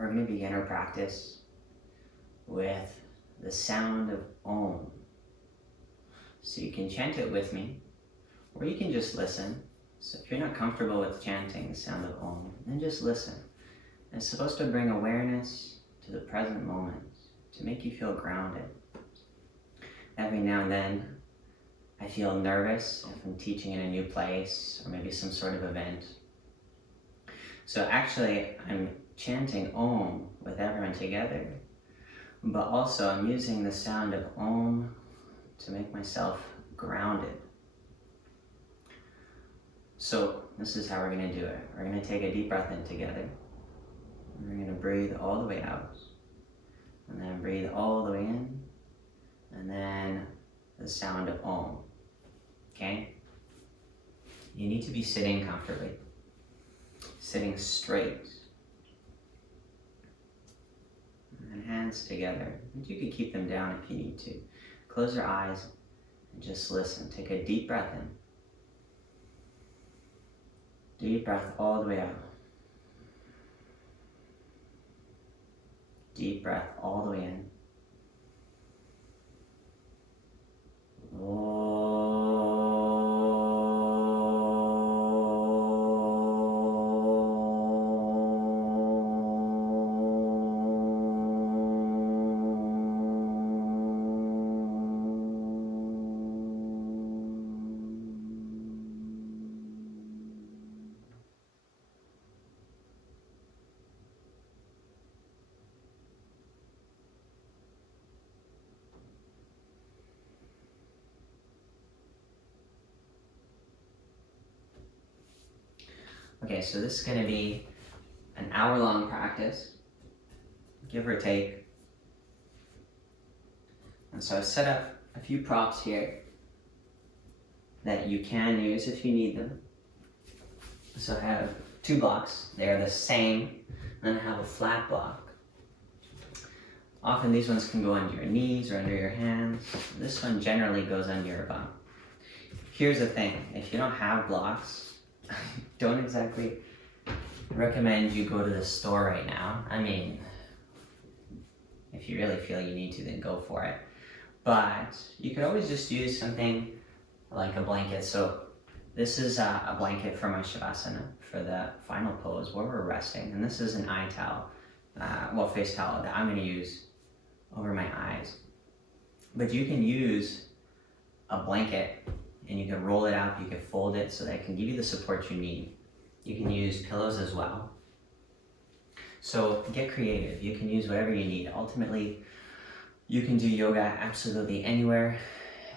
we're going to begin our practice with the sound of Om. So you can chant it with me, or you can just listen. So if you're not comfortable with chanting the sound of Om, then just listen. It's supposed to bring awareness to the present moment, to make you feel grounded. Every now and then, I feel nervous if I'm teaching in a new place, or maybe some sort of event. So actually, I'm chanting Om with everyone together, but also I'm using the sound of Om to make myself grounded. So this is how we're going to do it. We're going to take a deep breath in together. We're going to breathe all the way out, and then breathe all the way in, and then the sound of Om. Okay? You need to be sitting comfortably, sitting straight, and hands together. And you can keep them down if you need to. Close your eyes and just listen. Take a deep breath in. Deep breath all the way out. Deep breath all the way in. Okay, so this is going to be an hour-long practice, give or take. And so I've set up a few props here that you can use if you need them. So I have 2 blocks. They are the same. Then I have a flat block. Often these ones can go under your knees or under your hands. This one generally goes under your bum. Here's the thing, if you don't have blocks, don't exactly recommend you go to the store right now. I mean, if you really feel you need to, then go for it. But you could always just use something like a blanket. So this is a blanket for my Shavasana, for the final pose where we're resting. And this is an eye towel, face towel that I'm going to use over my eyes. But you can use a blanket and you can roll it up, you can fold it so that it can give you the support you need. You can use pillows as well. So get creative, you can use whatever you need. Ultimately, you can do yoga absolutely anywhere,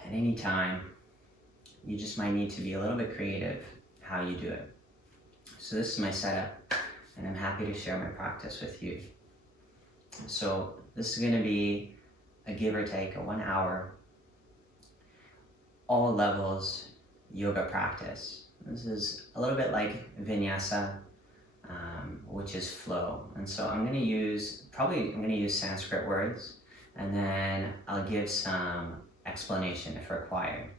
at any time. You just might need to be a little bit creative how you do it. So this is my setup, and I'm happy to share my practice with you. So this is going to be a give or take, a 1 hour, all levels yoga practice. This is a little bit like vinyasa, which is flow. And so I'm going to use Sanskrit words, and then I'll give some explanation if required.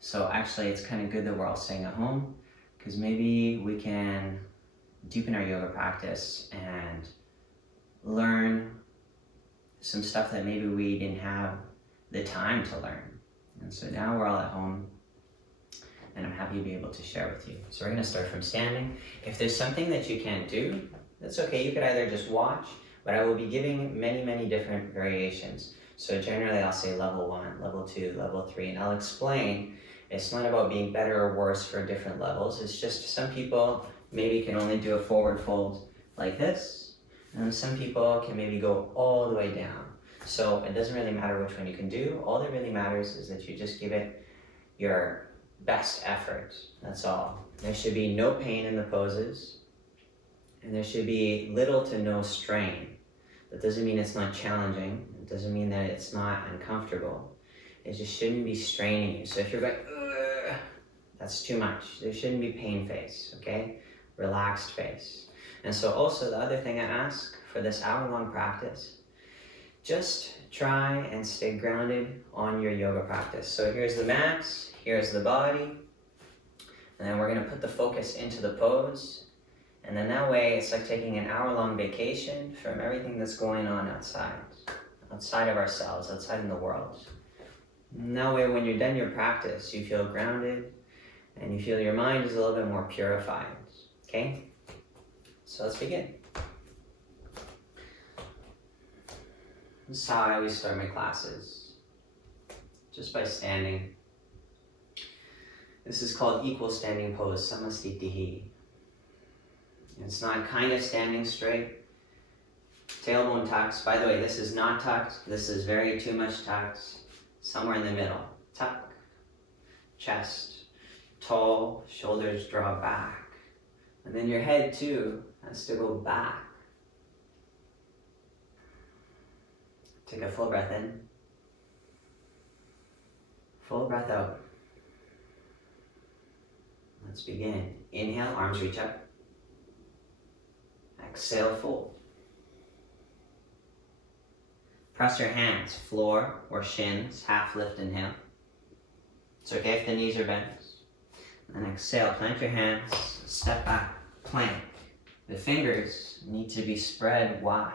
So actually it's kind of good that we're all staying at home, because maybe we can deepen our yoga practice and learn some stuff that maybe we didn't have the time to learn. And so now we're all at home, and I'm happy to be able to share with you. So we're going to start from standing. If there's something that you can't do, that's okay. You could either just watch, but I will be giving many, many different variations. So generally I'll say level 1, level 2, level 3, and I'll explain. It's not about being better or worse for different levels. It's just some people maybe can only do a forward fold like this, and some people can maybe go all the way down. So it doesn't really matter which one you can do. All that really matters is that you just give it your best effort. That's all. There should be no pain in the poses, and there should be little to no strain. That doesn't mean it's not challenging. It doesn't mean that it's not uncomfortable. It just shouldn't be straining you. So if you're going, ugh, that's too much. There shouldn't be pain face, okay? Relaxed face. And so also the other thing I ask for this hour-long practice, just try and stay grounded on your yoga practice. So here's the mat, here's the body, and then we're going to put the focus into the pose, And then that way, it's like taking an hour-long vacation from everything that's going on outside of ourselves, outside in the world. And that way, when you're done your practice, you feel grounded and you feel your mind is a little bit more purified. Okay? So let's begin. This is how I always start my classes. Just by standing. This is called equal standing pose, samastitihi. It's not kind of standing straight. Tailbone tucks. By the way, this is not tucked. This is very too much tucked. Somewhere in the middle. Tuck. Chest. Tall. Shoulders draw back. And then your head too has to go back. Take a full breath in. Full breath out. Let's begin. Inhale, arms reach up. Exhale, fold. Press your hands, floor or shins, half lift, inhale. It's okay if the knees are bent. And exhale, plant your hands, step back, plank. The fingers need to be spread wide.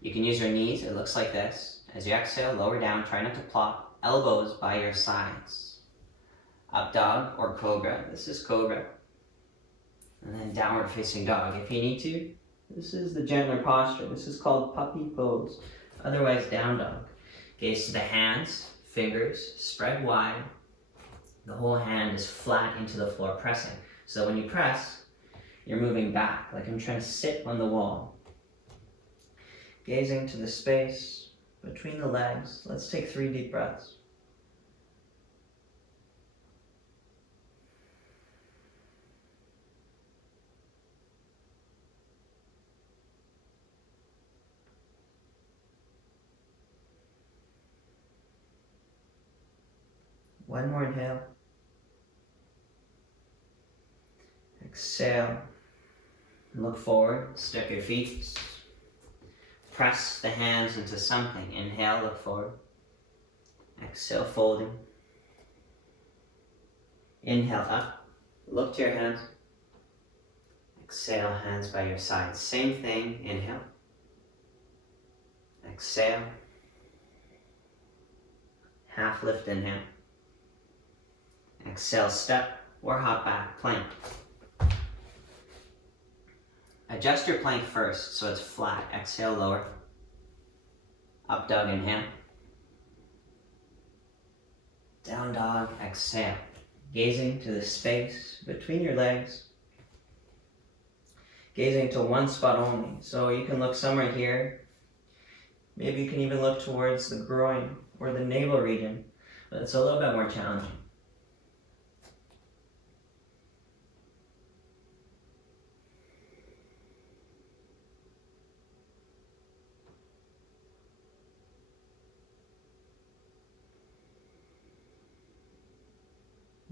You can use your knees, it looks like this. As you exhale, lower down, try not to plop. Elbows by your sides. Up dog or cobra. This is cobra. And then downward facing dog. If you need to, this is the gentler posture. This is called puppy pose. Otherwise, down dog. Gaze to the hands, fingers, spread wide. The whole hand is flat into the floor, pressing. So when you press, you're moving back, like I'm trying to sit on the wall. Gazing to the space between the legs. Let's take 3 deep breaths. One more inhale. Exhale. Look forward, step your feet. Press the hands into something. Inhale, look forward. Exhale, folding. Inhale, up. Look to your hands. Exhale, hands by your side. Same thing, inhale. Exhale. Half lift, inhale. Exhale, step or hop back, plank. Adjust your plank first so it's flat. Exhale, lower. Up dog, inhale. Down dog, exhale. Gazing to the space between your legs. Gazing to one spot only. So you can look somewhere here. Maybe you can even look towards the groin or the navel region, but it's a little bit more challenging.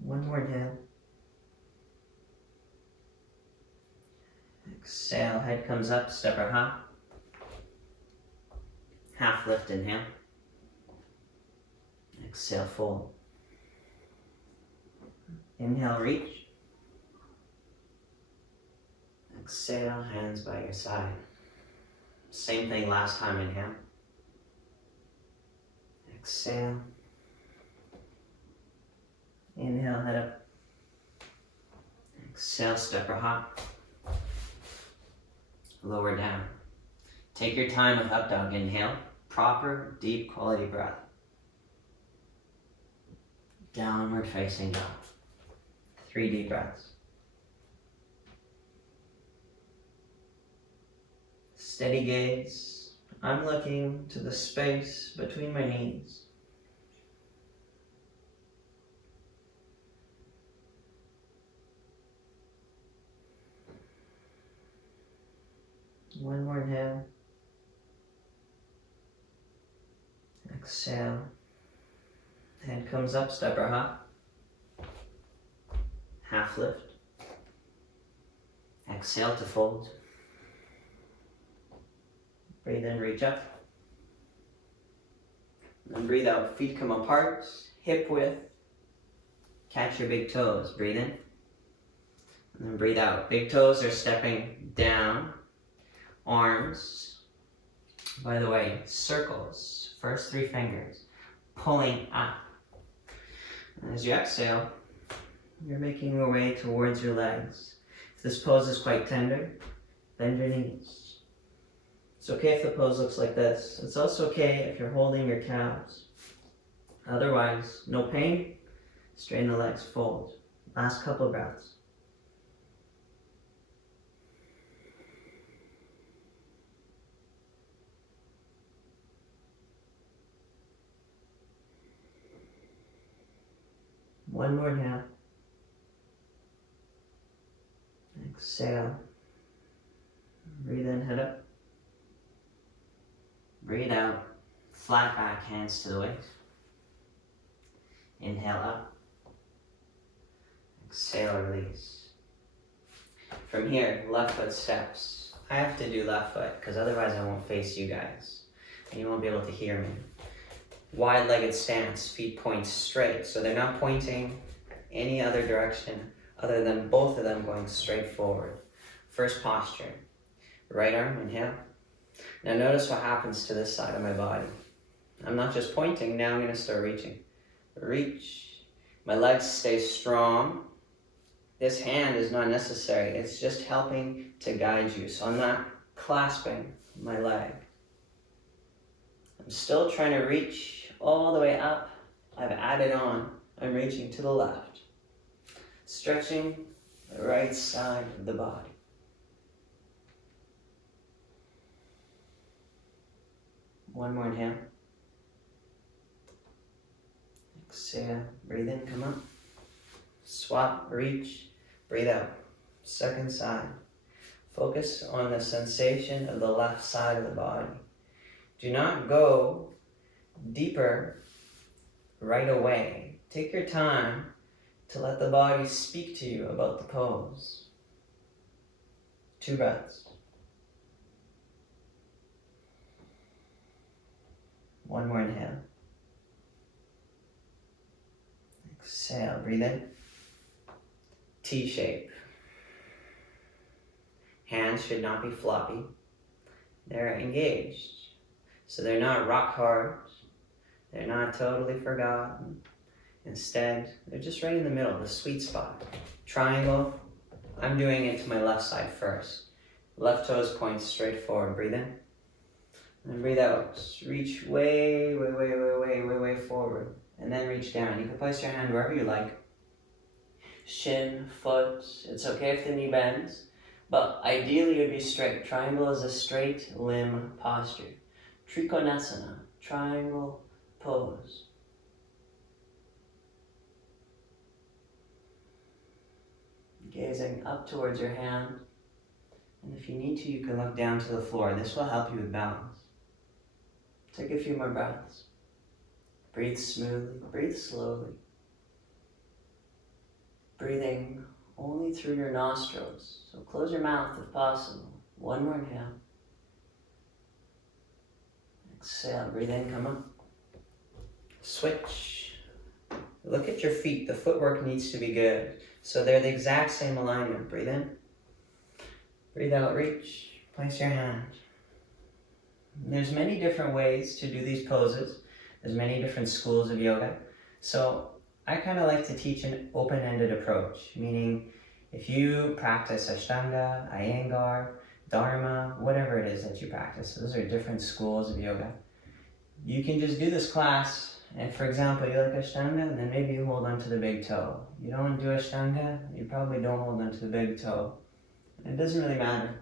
One more inhale. Exhale, head comes up, step or hop. Half lift, inhale. Exhale, fold. Inhale, reach. Exhale, hands by your side. Same thing last time, inhale. Exhale. Inhale, head up. Exhale, step or hop. Lower down. Take your time with up dog. Inhale. Proper, deep, quality breath. Downward facing dog. 3 deep breaths. Steady gaze. I'm looking to the space between my knees. One more inhale. Exhale. Head comes up, step or hop. Half lift. Exhale to fold. Breathe in, reach up. And breathe out, feet come apart, hip width. Catch your big toes, breathe in. And then breathe out. Big toes are stepping down. Arms, by the way, circles. First 3 fingers. Pulling up. And as you exhale, you're making your way towards your legs. If this pose is quite tender, bend your knees. It's okay if the pose looks like this. It's also okay if you're holding your calves. Otherwise, no pain. Straighten the legs, fold. Last couple of breaths. One more inhale. Exhale. Breathe in, head up. Breathe out. Flat back, hands to the waist. Inhale up. Exhale, release. From here, left foot steps. I have to do left foot because otherwise I won't face you guys and you won't be able to hear me. Wide-legged stance, feet point straight. So they're not pointing any other direction other than both of them going straight forward. First posture. Right arm, inhale. Now notice what happens to this side of my body. I'm not just pointing, now I'm going to start reaching. Reach. My legs stay strong. This hand is not necessary. It's just helping to guide you. So I'm not clasping my leg. I'm still trying to reach all the way up. I've added on. I'm reaching to the left. Stretching the right side of the body. One more inhale. Exhale. Breathe in, come up. Swap, reach, breathe out. Second side. Focus on the sensation of the left side of the body. Do not go deeper right away. Take your time to let the body speak to you about the pose. 2 breaths. One more inhale. Exhale, breathe in. T-shape. Hands should not be floppy. They're engaged. So they're not rock hard. They're not totally forgotten. Instead, they're just right in the middle, the sweet spot. Triangle. I'm doing it to my left side first. Left toes point straight forward. Breathe in. And breathe out. Reach way forward. And then reach down. You can place your hand wherever you like. Shin, foot. It's okay if the knee bends. But ideally you'd be straight. Triangle is a straight limb posture. Trikonasana. Triangle pose. Gazing up towards your hand. And if you need to, you can look down to the floor. This will help you with balance. Take a few more breaths. Breathe smoothly, breathe slowly. Breathing only through your nostrils. So close your mouth if possible. One more inhale. Exhale, breathe in, come up. Switch. Look at your feet. The footwork needs to be good. So they're the exact same alignment. Breathe in. Breathe out, reach. Place your hand. There's many different ways to do these poses. There's many different schools of yoga. So I kind of like to teach an open-ended approach, meaning if you practice Ashtanga, Iyengar, Dharma, whatever it is that you practice, those are different schools of yoga. You can just do this class, and for example, you like Ashtanga, then maybe you hold onto the big toe. You don't do Ashtanga, you probably don't hold onto the big toe. It doesn't really matter.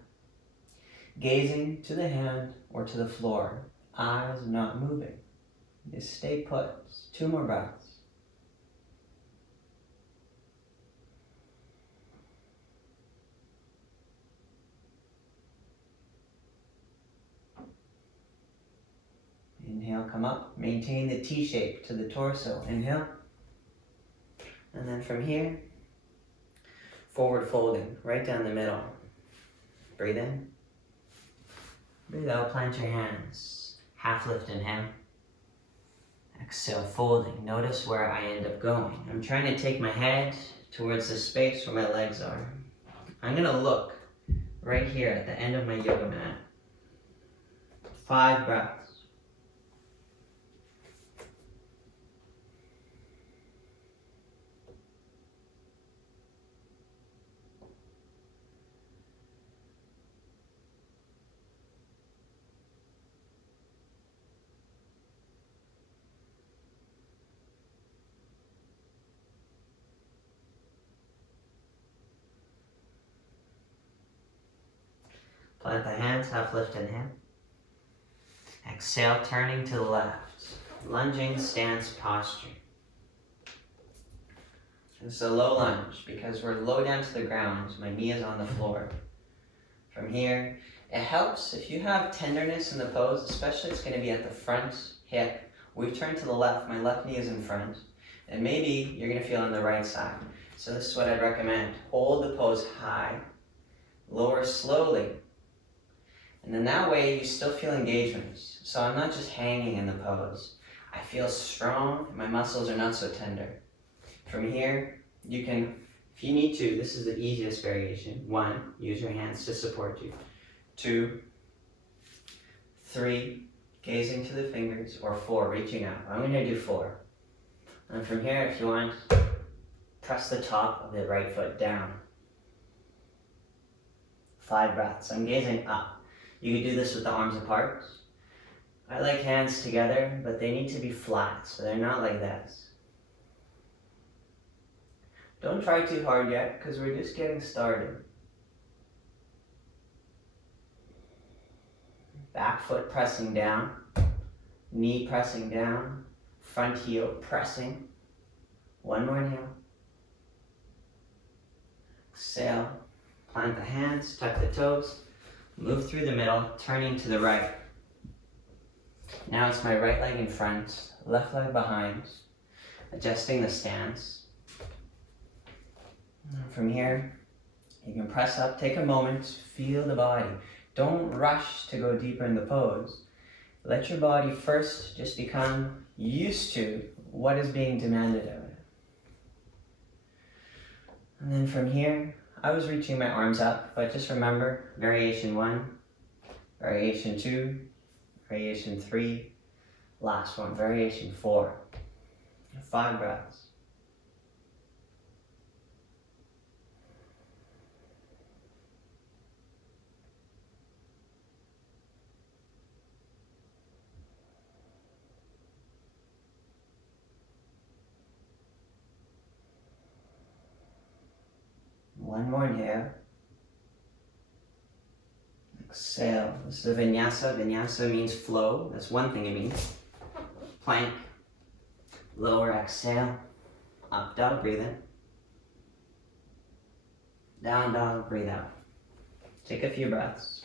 Gazing to the hand or to the floor, eyes not moving. Just stay put. 2 more breaths. Inhale, come up. Maintain the T shape to the torso. Inhale. And then from here, forward folding, right down the middle. Breathe in. Breathe out, plant your hands. Half lift, inhale. Exhale, folding. Notice where I end up going. I'm trying to take my head towards the space where my legs are. I'm gonna look right here at the end of my yoga mat. 5 breaths. Plant the hands, half lift, inhale. Exhale, turning to the left. Lunging stance posture. It's a low lunge because we're low down to the ground. My knee is on the floor. From here, it helps if you have tenderness in the pose, especially it's going to be at the front hip. We've turned to the left, my left knee is in front. And maybe you're going to feel on the right side. So this is what I'd recommend. Hold the pose high, lower slowly. And then that way you still feel engagement. So I'm not just hanging in the pose. I feel strong, my muscles are not so tender. From here, you can, if you need to, this is the easiest variation. 1, use your hands to support you. 2, 3, gazing to the fingers, or 4, reaching out. I'm going to do 4. And from here, if you want, press the top of the right foot down. 5 breaths. I'm gazing up. You can do this with the arms apart. I like hands together, but they need to be flat, so they're not like this. Don't try too hard yet, because we're just getting started. Back foot pressing down, knee pressing down, front heel pressing. 1 more inhale. Exhale, plant the hands, tuck the toes, move through the middle, turning to the right. Now it's my right leg in front, left leg behind, adjusting the stance. From here, you can press up, take a moment, feel the body. Don't rush to go deeper in the pose. Let your body first just become used to what is being demanded of it. And then from here, I was reaching my arms up, but just remember, variation 1, variation 2, variation 3, last one, variation 4. 5 breaths. One more inhale. Exhale. This is the vinyasa. Vinyasa means flow. That's one thing it means. Plank. Lower exhale. Up dog, breathe in. Down dog, breathe out. Take a few breaths.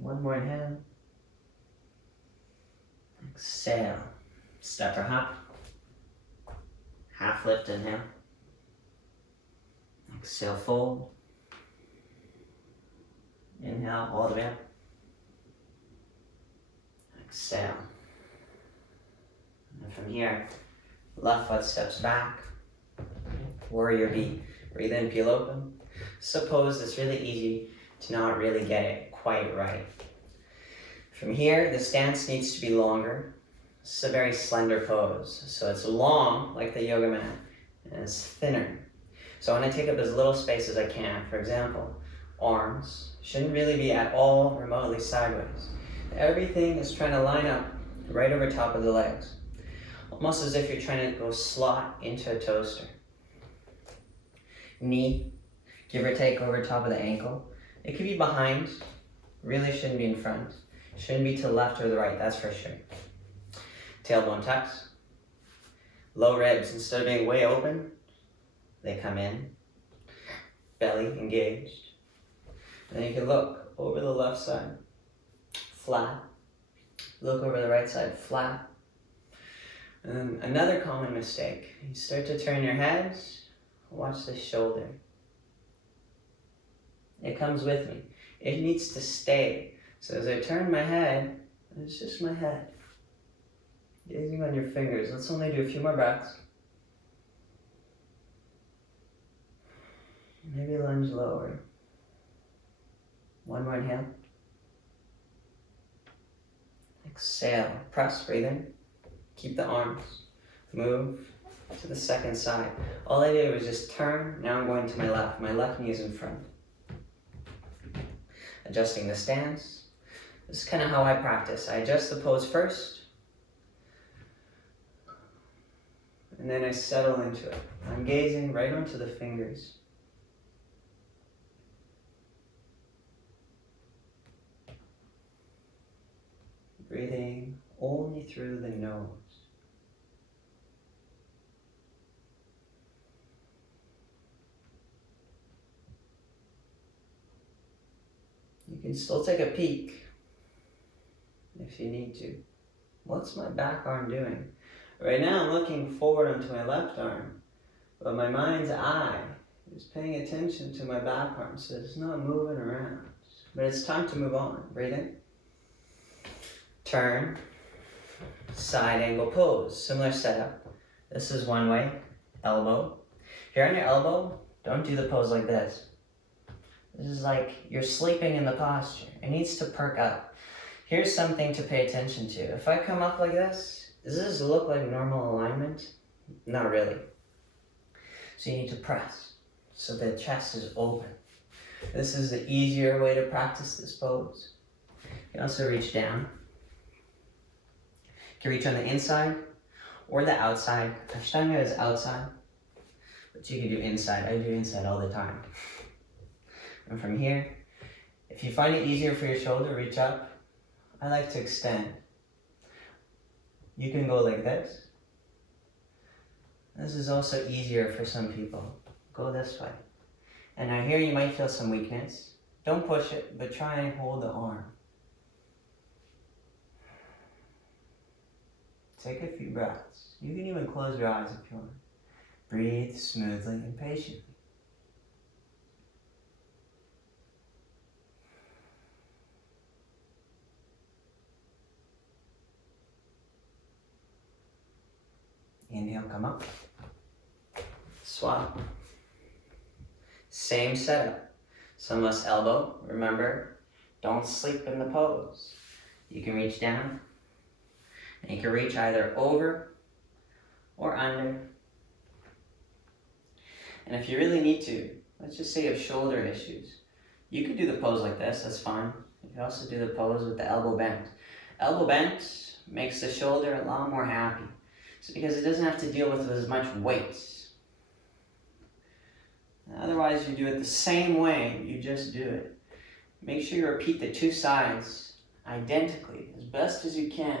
One more inhale. Exhale. Step or hop. Half lift, inhale. Exhale, fold. Inhale, all the way up. Exhale. And from here, left foot steps back. Warrior B. Breathe in, peel open. Suppose it's really easy to not really get it quite right. From here, the stance needs to be longer. This is a very slender pose. So it's long, like the yoga mat, and it's thinner. So I want to take up as little space as I can. For example, arms shouldn't really be at all remotely sideways. Everything is trying to line up right over top of the legs. Almost as if you're trying to go slot into a toaster. Knee, give or take over top of the ankle. It could be behind, really shouldn't be in front. Shouldn't be to the left or the right, that's for sure. Tailbone tucks. Low ribs, instead of being way open, they come in. Belly engaged. And then you can look over the left side, flat. Look over the right side, flat. And then another common mistake, you start to turn your head, watch the shoulder. It comes with me. It needs to stay So as I turn my head, it's just my head. Gazing on your fingers. Let's only do a few more breaths. Maybe lunge lower. One more inhale. Exhale. Press, breathe in. Keep the arms. Move to the second side. All I did was just turn. Now I'm going to my left. My left knee is in front. Adjusting the stance. This is kind of how I practice. I adjust the pose first, and then I settle into it. I'm gazing right onto the fingers. Breathing only through the nose. You can still take a peek if you need to. What's my back arm doing? Right now I'm looking forward onto my left arm, but my mind's eye is paying attention to my back arm, so it's not moving around. But it's time to move on. Breathe in. Turn. Side angle pose. Similar setup. This is one way. Elbow. If you're on your elbow, don't do the pose like this. This is like you're sleeping in the posture. It needs to perk up. Here's something to pay attention to. If I come up like this, does this look like normal alignment? Not really. So you need to press so the chest is open. This is the easier way to practice this pose. You can also reach down. You can reach on the inside or the outside. Ashtanga is outside, but you can do inside. I do inside all the time. And from here, if you find it easier for your shoulder, reach up. I like to extend. You can go like this. This is also easier for some people. Go this way. And now here you might feel some weakness. Don't push it, but try and hold the arm. Take a few breaths. You can even close your eyes if you want. Breathe smoothly and patiently. Inhale, come up. Swap. Same setup. Sunless elbow. Remember, don't sleep in the pose. You can reach down. And you can reach either over or under. And if you really need to, let's just say you have shoulder issues, you could do the pose like this, that's fine. You can also do the pose with the elbow bent. Elbow bent makes the shoulder a lot more happy. It's because it doesn't have to deal with as much weight. Otherwise, you do it the same way, you just do it. Make sure you repeat the two sides identically, as best as you can.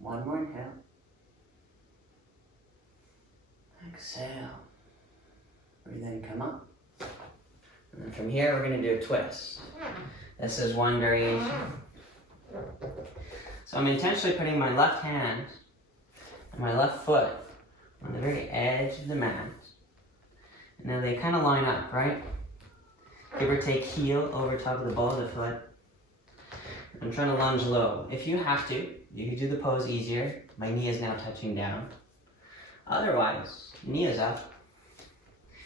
One more inhale. Exhale. Breathe in, come up. And then from here, we're going to do a twist. This is one variation. So I'm intentionally putting my left hand and my left foot on the very edge of the mat. And then they kind of line up, right? Give or take heel over top of the ball of the foot. I'm trying to lunge low. If you have to, you can do the pose easier. My knee is now touching down. Otherwise, knee is up.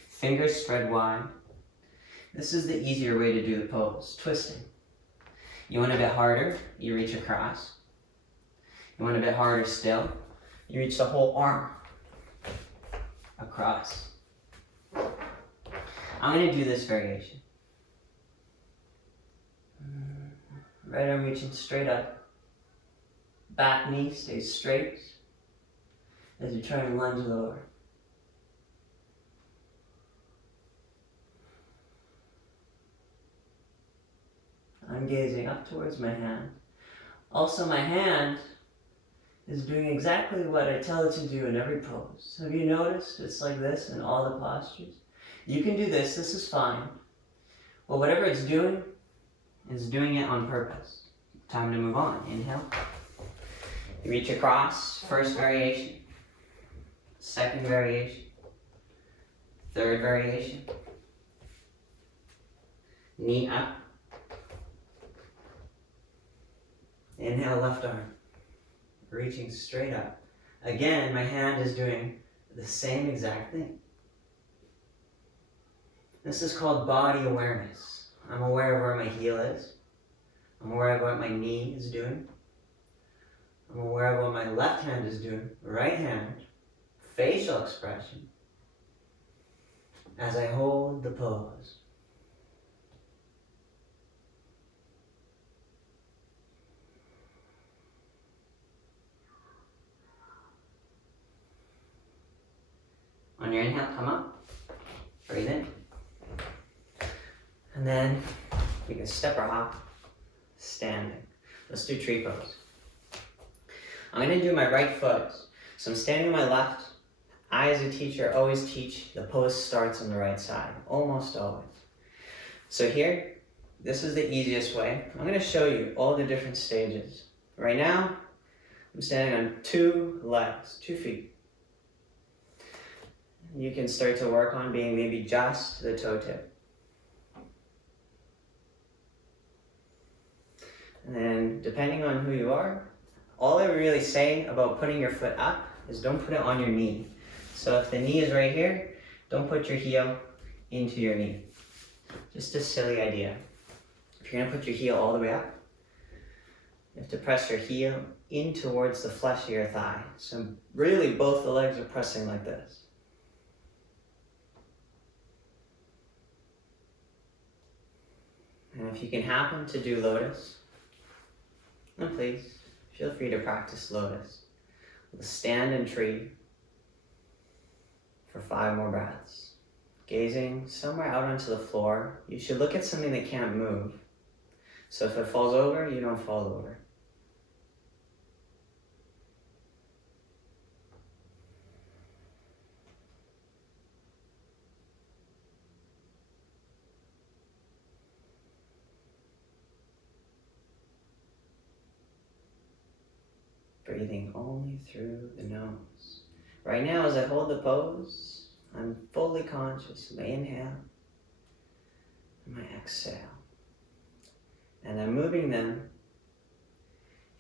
Fingers spread wide. This is the easier way to do the pose, twisting. You want a bit harder, you reach across. You want a bit harder still, you reach the whole arm across. I'm going to do this variation. Right arm reaching straight up. Back knee stays straight as you try and lunge lower. I'm gazing up towards my hand. Also, my hand is doing exactly what I tell it to do in every pose. Have you noticed it's like this in all the postures? You can do this is fine. Well, whatever it's doing is doing it on purpose. Time to move on. Inhale. You reach across, first variation, second variation, third variation. Knee up. Inhale, left arm, reaching straight up. Again, my hand is doing the same exact thing. This is called body awareness. I'm aware of where my heel is. I'm aware of what my knee is doing. I'm aware of what my left hand is doing, right hand, facial expression, as I hold the pose. On your inhale, come up, breathe in. And then we can step or hop, standing. Let's do tree pose. I'm gonna do my right foot. So I'm standing on my left. I, as a teacher, always teach the pose starts on the right side, almost always. So here, this is the easiest way. I'm gonna show you all the different stages. Right now, I'm standing on 2 legs, 2 feet. You can start to work on being maybe just the toe tip. And then, depending on who you are, all I really say about putting your foot up is don't put it on your knee. So if the knee is right here, don't put your heel into your knee. Just a silly idea. If you're gonna put your heel all the way up, you have to press your heel in towards the flesh of your thigh. So really both the legs are pressing like this. And if you can happen to do Lotus, then please, feel free to practice Lotus. We'll stand in tree for 5 more breaths. Gazing somewhere out onto the floor. You should look at something that can't move. So if it falls over, you don't fall over. Breathing only through the nose. Right now, as I hold the pose, I'm fully conscious of my inhale and my exhale. And I'm moving them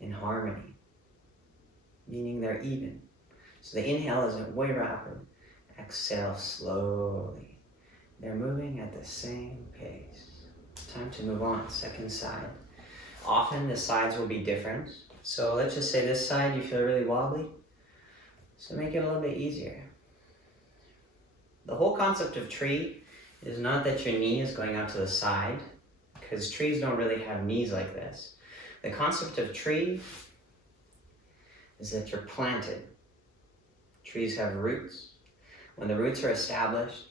in harmony, meaning they're even. So the inhale isn't way rapid, exhale slowly. They're moving at the same pace. Time to move on, second side. Often the sides will be different. So let's just say this side you feel really wobbly. So make it a little bit easier. The whole concept of tree is not that your knee is going out to the side, because trees don't really have knees like this. The concept of tree is that you're planted. Trees have roots. When the roots are established,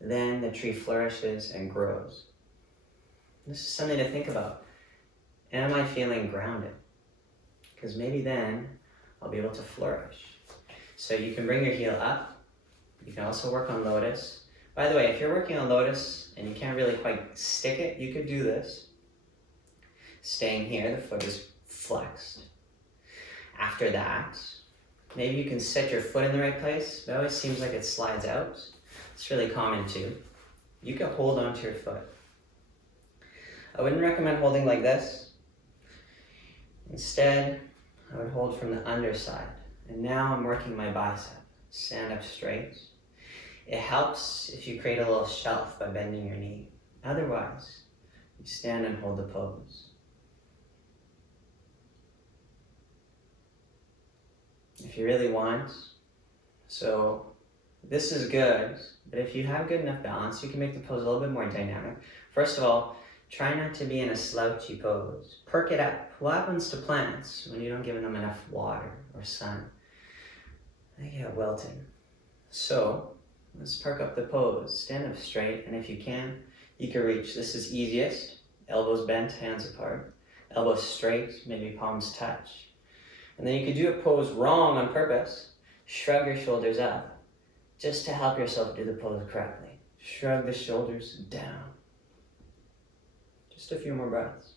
then the tree flourishes and grows. This is something to think about. Am I feeling grounded? Because maybe then I'll be able to flourish. So you can bring your heel up. You can also work on Lotus. By the way, if you're working on Lotus and you can't really quite stick it, you could do this. Staying here, the foot is flexed. After that, maybe you can set your foot in the right place. It always seems like it slides out. It's really common too. You can hold onto your foot. I wouldn't recommend holding like this. Instead, I would hold from the underside. And now I'm working my bicep. Stand up straight. It helps if you create a little shelf by bending your knee. Otherwise, you stand and hold the pose. If you really want, so this is good, but if you have good enough balance, you can make the pose a little bit more dynamic. First of all, try not to be in a slouchy pose. Perk it up. What happens to plants when you don't give them enough water or sun? They get wilted. So let's perk up the pose. Stand up straight, and if you can reach. This is easiest. Elbows bent, hands apart. Elbows straight, maybe palms touch. And then you could do a pose wrong on purpose. Shrug your shoulders up, just to help yourself do the pose correctly. Shrug the shoulders down. Just a few more breaths.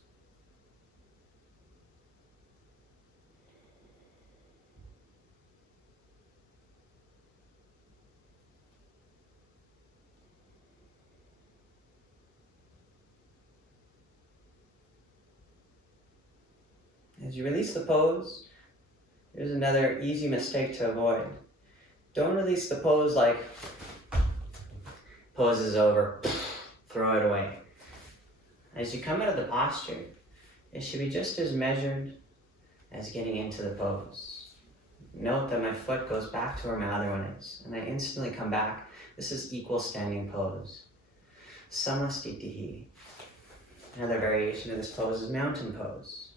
As you release the pose, here's another easy mistake to avoid. Don't release the pose like pose is over, throw it away. As you come out of the posture, it should be just as measured as getting into the pose. Note that my foot goes back to where my other one is, and I instantly come back. This is equal standing pose. Samastitihi. Another variation of this pose is mountain pose.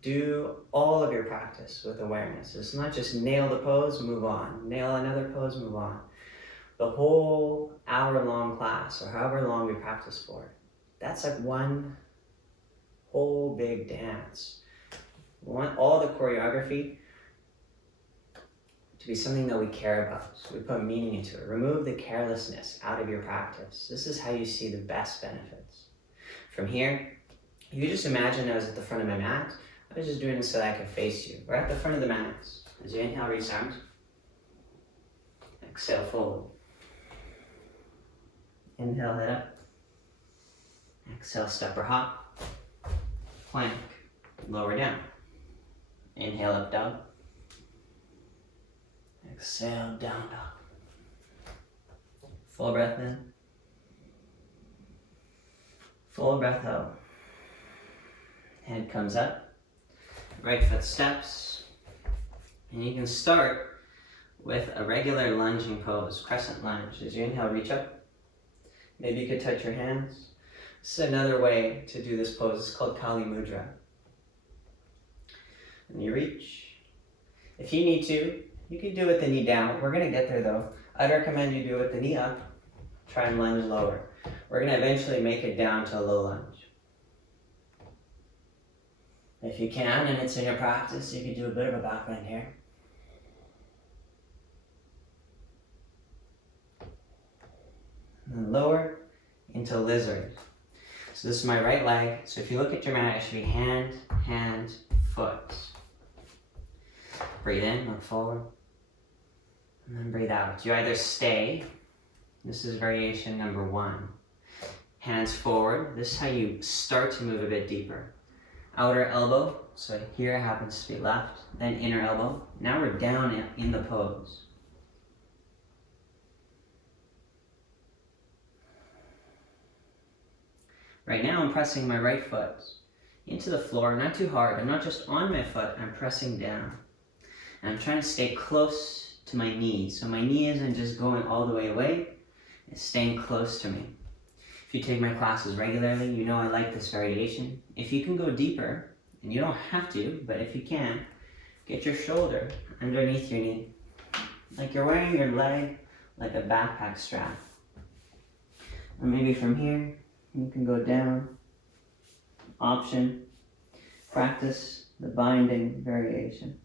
Do all of your practice with awareness. It's not just nail the pose, move on. Nail another pose, move on. The whole hour-long class, or however long we practice for, that's like one whole big dance. We want all the choreography to be something that we care about. So we put meaning into it. Remove the carelessness out of your practice. This is how you see the best benefits. From here, you just imagine I was at the front of my mat. I was just doing this so that I could face you. We're at the front of the mat. As you inhale, reach arms. Exhale, forward. Inhale, head up. Exhale, step or hop. Plank. Lower down. Inhale, up dog. Exhale, down dog. Full breath in. Full breath out. Head comes up. Right foot steps. And you can start with a regular lunging pose, crescent lunge. As you inhale, reach up. Maybe you could touch your hands. This is another way to do this pose. It's called Kali Mudra. And you reach. If you need to, you can do it with the knee down. We're going to get there though. I'd recommend you do it with the knee up. Try and lunge lower. We're going to eventually make it down to a low lunge. If you can, and it's in your practice, you can do a bit of a back bend here. And then lower into lizard. So this is my right leg. So if you look at your mat, it should be hand, hand, foot. Breathe in, look forward. And then breathe out. You either stay. This is variation number 1. Hands forward. This is how you start to move a bit deeper. Outer elbow. So here happens to be left. Then inner elbow. Now we're down in the pose. Right now I'm pressing my right foot into the floor, not too hard. I'm not just on my foot, I'm pressing down. And I'm trying to stay close to my knee. So my knee isn't just going all the way away, it's staying close to me. If you take my classes regularly, you know I like this variation. If you can go deeper, and you don't have to, but if you can, get your shoulder underneath your knee. Like you're wearing your leg like a backpack strap. Or maybe from here, you can go down. Option. Practice the binding variation.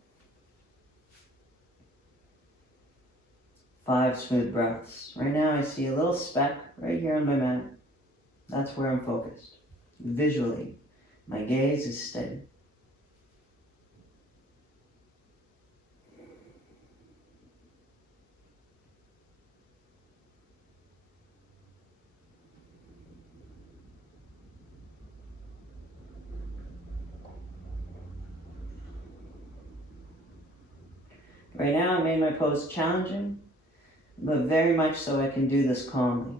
5 smooth breaths. Right now I see a little speck right here on my mat. That's where I'm focused. Visually, my gaze is steady. Right now I made my pose challenging, but very much so I can do this calmly.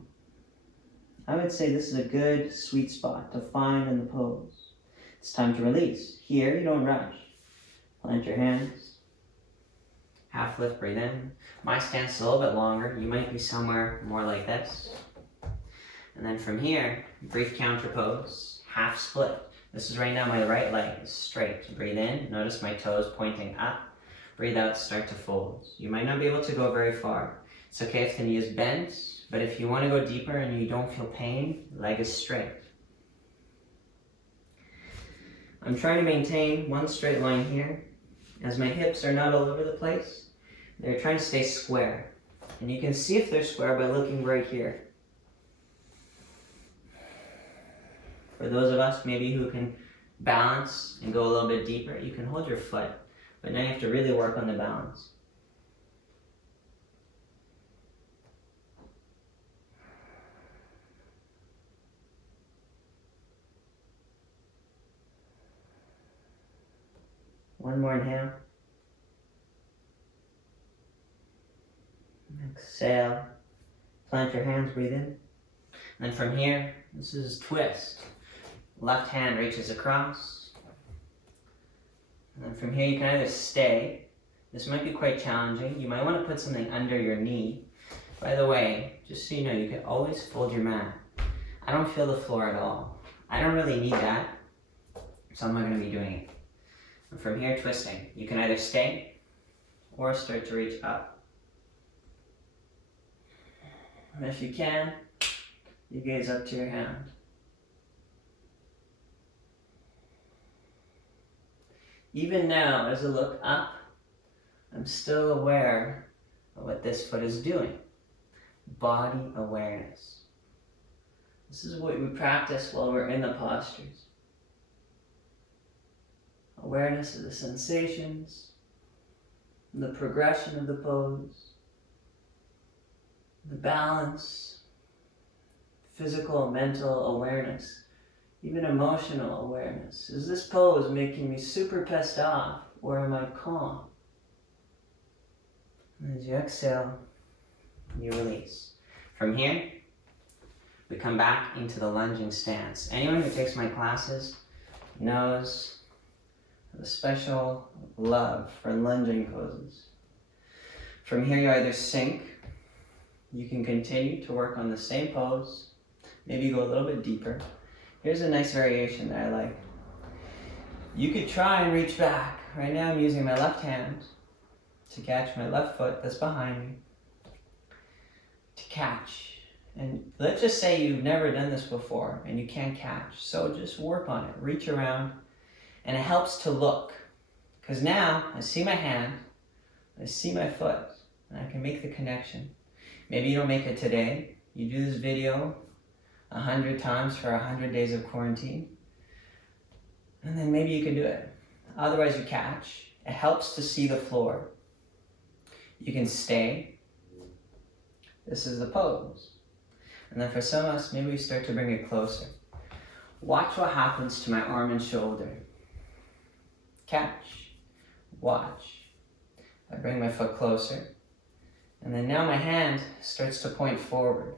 I would say this is a good sweet spot to find in the pose. It's time to release. Here, you don't rush. Plant your hands. Half lift, breathe in. My stance is a little bit longer. You might be somewhere more like this. And then from here, brief counter pose, half split. This is right now my right leg is straight. Breathe in, notice my toes pointing up. Breathe out, start to fold. You might not be able to go very far. It's okay if the knee is bent, but if you want to go deeper and you don't feel pain, leg is straight. I'm trying to maintain one straight line here, as my hips are not all over the place. They're trying to stay square. And you can see if they're square by looking right here. For those of us maybe who can balance and go a little bit deeper, you can hold your foot, but now you have to really work on the balance. One more inhale. Exhale. Plant your hands, breathe in. And then from here, this is twist. Left hand reaches across. And then from here you can either stay. This might be quite challenging. You might want to put something under your knee. By the way, just so you know, you can always fold your mat. I don't feel the floor at all. I don't really need that, so I'm not going to be doing it. And from here, twisting. You can either stay or start to reach up. And if you can, you gaze up to your hand. Even now, as I look up, I'm still aware of what this foot is doing. Body awareness. This is what we practice while we're in the postures. Awareness of the sensations, the progression of the pose, the balance, physical, mental awareness, even emotional awareness. Is this pose making me super pissed off, or am I calm? And as you exhale, you release. From here, we come back into the lunging stance. Anyone who takes my classes knows the special love for lunging poses. From here, you either sink. You can continue to work on the same pose. Maybe go a little bit deeper. Here's a nice variation that I like. You could try and reach back. Right now I'm using my left hand to catch my left foot that's behind me. To catch. And let's just say you've never done this before and you can't catch. So just work on it. Reach around. And it helps to look. Because now I see my hand, I see my foot, and I can make the connection. Maybe you don't make it today. You do this video 100 times for 100 days of quarantine. And then maybe you can do it. Otherwise you catch. It helps to see the floor. You can stay. This is the pose. And then for some of us, maybe we start to bring it closer. Watch what happens to my arm and shoulder. Catch. Watch. I bring my foot closer. And then now my hand starts to point forward.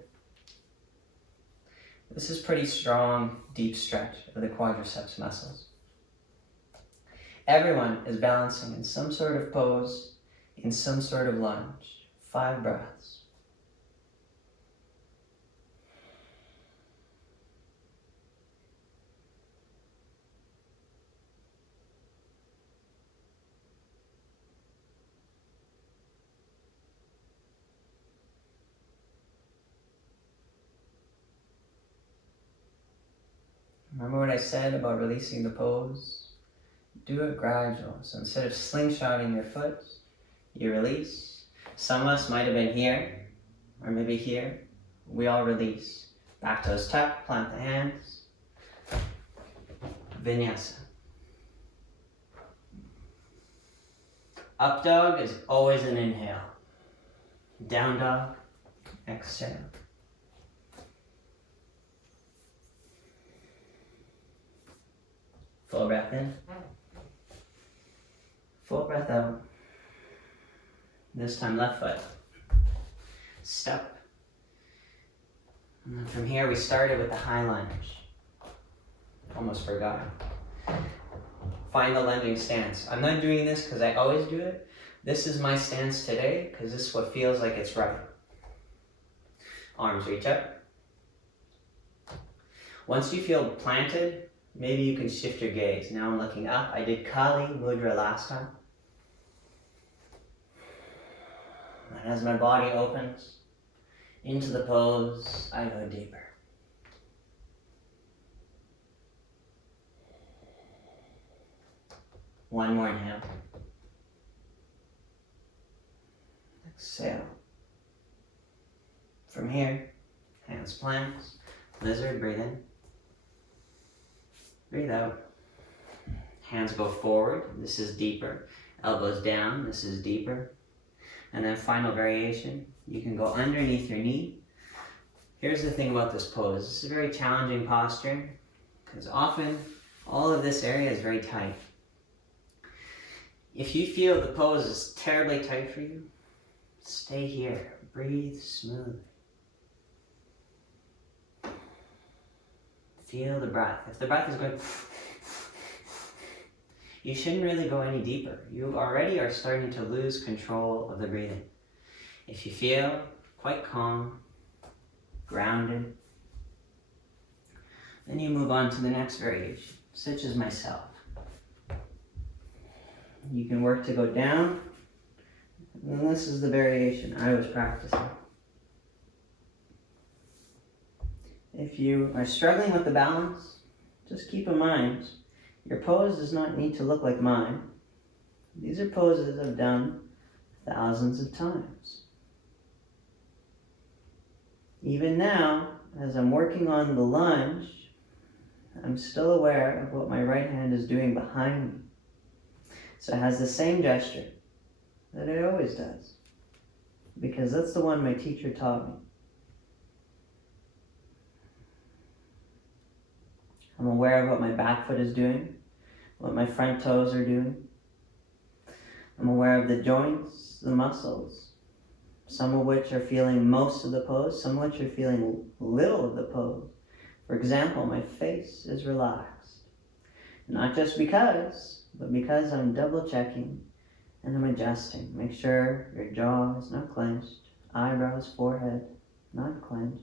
This is pretty strong, deep stretch of the quadriceps muscles. Everyone is balancing in some sort of pose, in some sort of lunge. 5 breaths. Remember what I said about releasing the pose? Do it gradual. So instead of slingshotting your foot, you release. Some of us might have been here, or maybe here. We all release. Back toes tucked, plant the hands. Vinyasa. Up dog is always an inhale. Down dog, exhale. Full breath in. Full breath out. This time left foot. Step. And then from here we started with the high lunge. Almost forgot. Find the lunging stance. I'm not doing this because I always do it. This is my stance today because this is what feels like it's right. Arms reach up. Once you feel planted, maybe you can shift your gaze. Now I'm looking up. I did Kali Mudra last time. And as my body opens into the pose, I go deeper. One more inhale. Exhale. From here, hands planks, lizard, breathe in. Breathe out. Hands go forward. This is deeper. Elbows down. This is deeper. And then final variation. You can go underneath your knee. Here's the thing about this pose. This is a very challenging posture because often all of this area is very tight. If you feel the pose is terribly tight for you, stay here. Breathe smoothly. Feel the breath. If the breath is going, you shouldn't really go any deeper. You already are starting to lose control of the breathing. If you feel quite calm, grounded, then you move on to the next variation, such as myself. You can work to go down, and this is the variation I was practicing. If you are struggling with the balance, just keep in mind, your pose does not need to look like mine. These are poses I've done thousands of times. Even now, as I'm working on the lunge, I'm still aware of what my right hand is doing behind me. So it has the same gesture that it always does, because that's the one my teacher taught me. I'm aware of what my back foot is doing, what my front toes are doing. I'm aware of the joints, the muscles, some of which are feeling most of the pose, some of which are feeling little of the pose. For example, my face is relaxed. Not just because, but because I'm double checking and I'm adjusting. Make sure your jaw is not clenched, eyebrows, forehead, not clenched.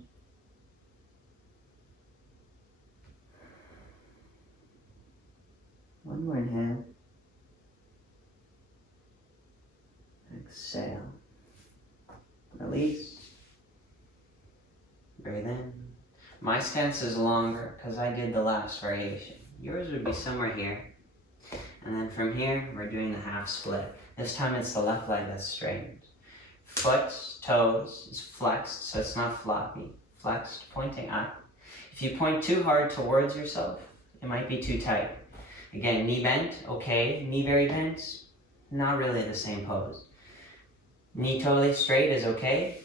One more inhale. Exhale. Release. Breathe in. My stance is longer because I did the last variation. Yours would be somewhere here. And then from here, we're doing the half split. This time it's the left leg that's straightened. Foot, toes is flexed, so it's not floppy. Flexed, pointing up. If you point too hard towards yourself, it might be too tight. Again, knee bent, okay. Knee very bent, not really the same pose. Knee totally straight is okay,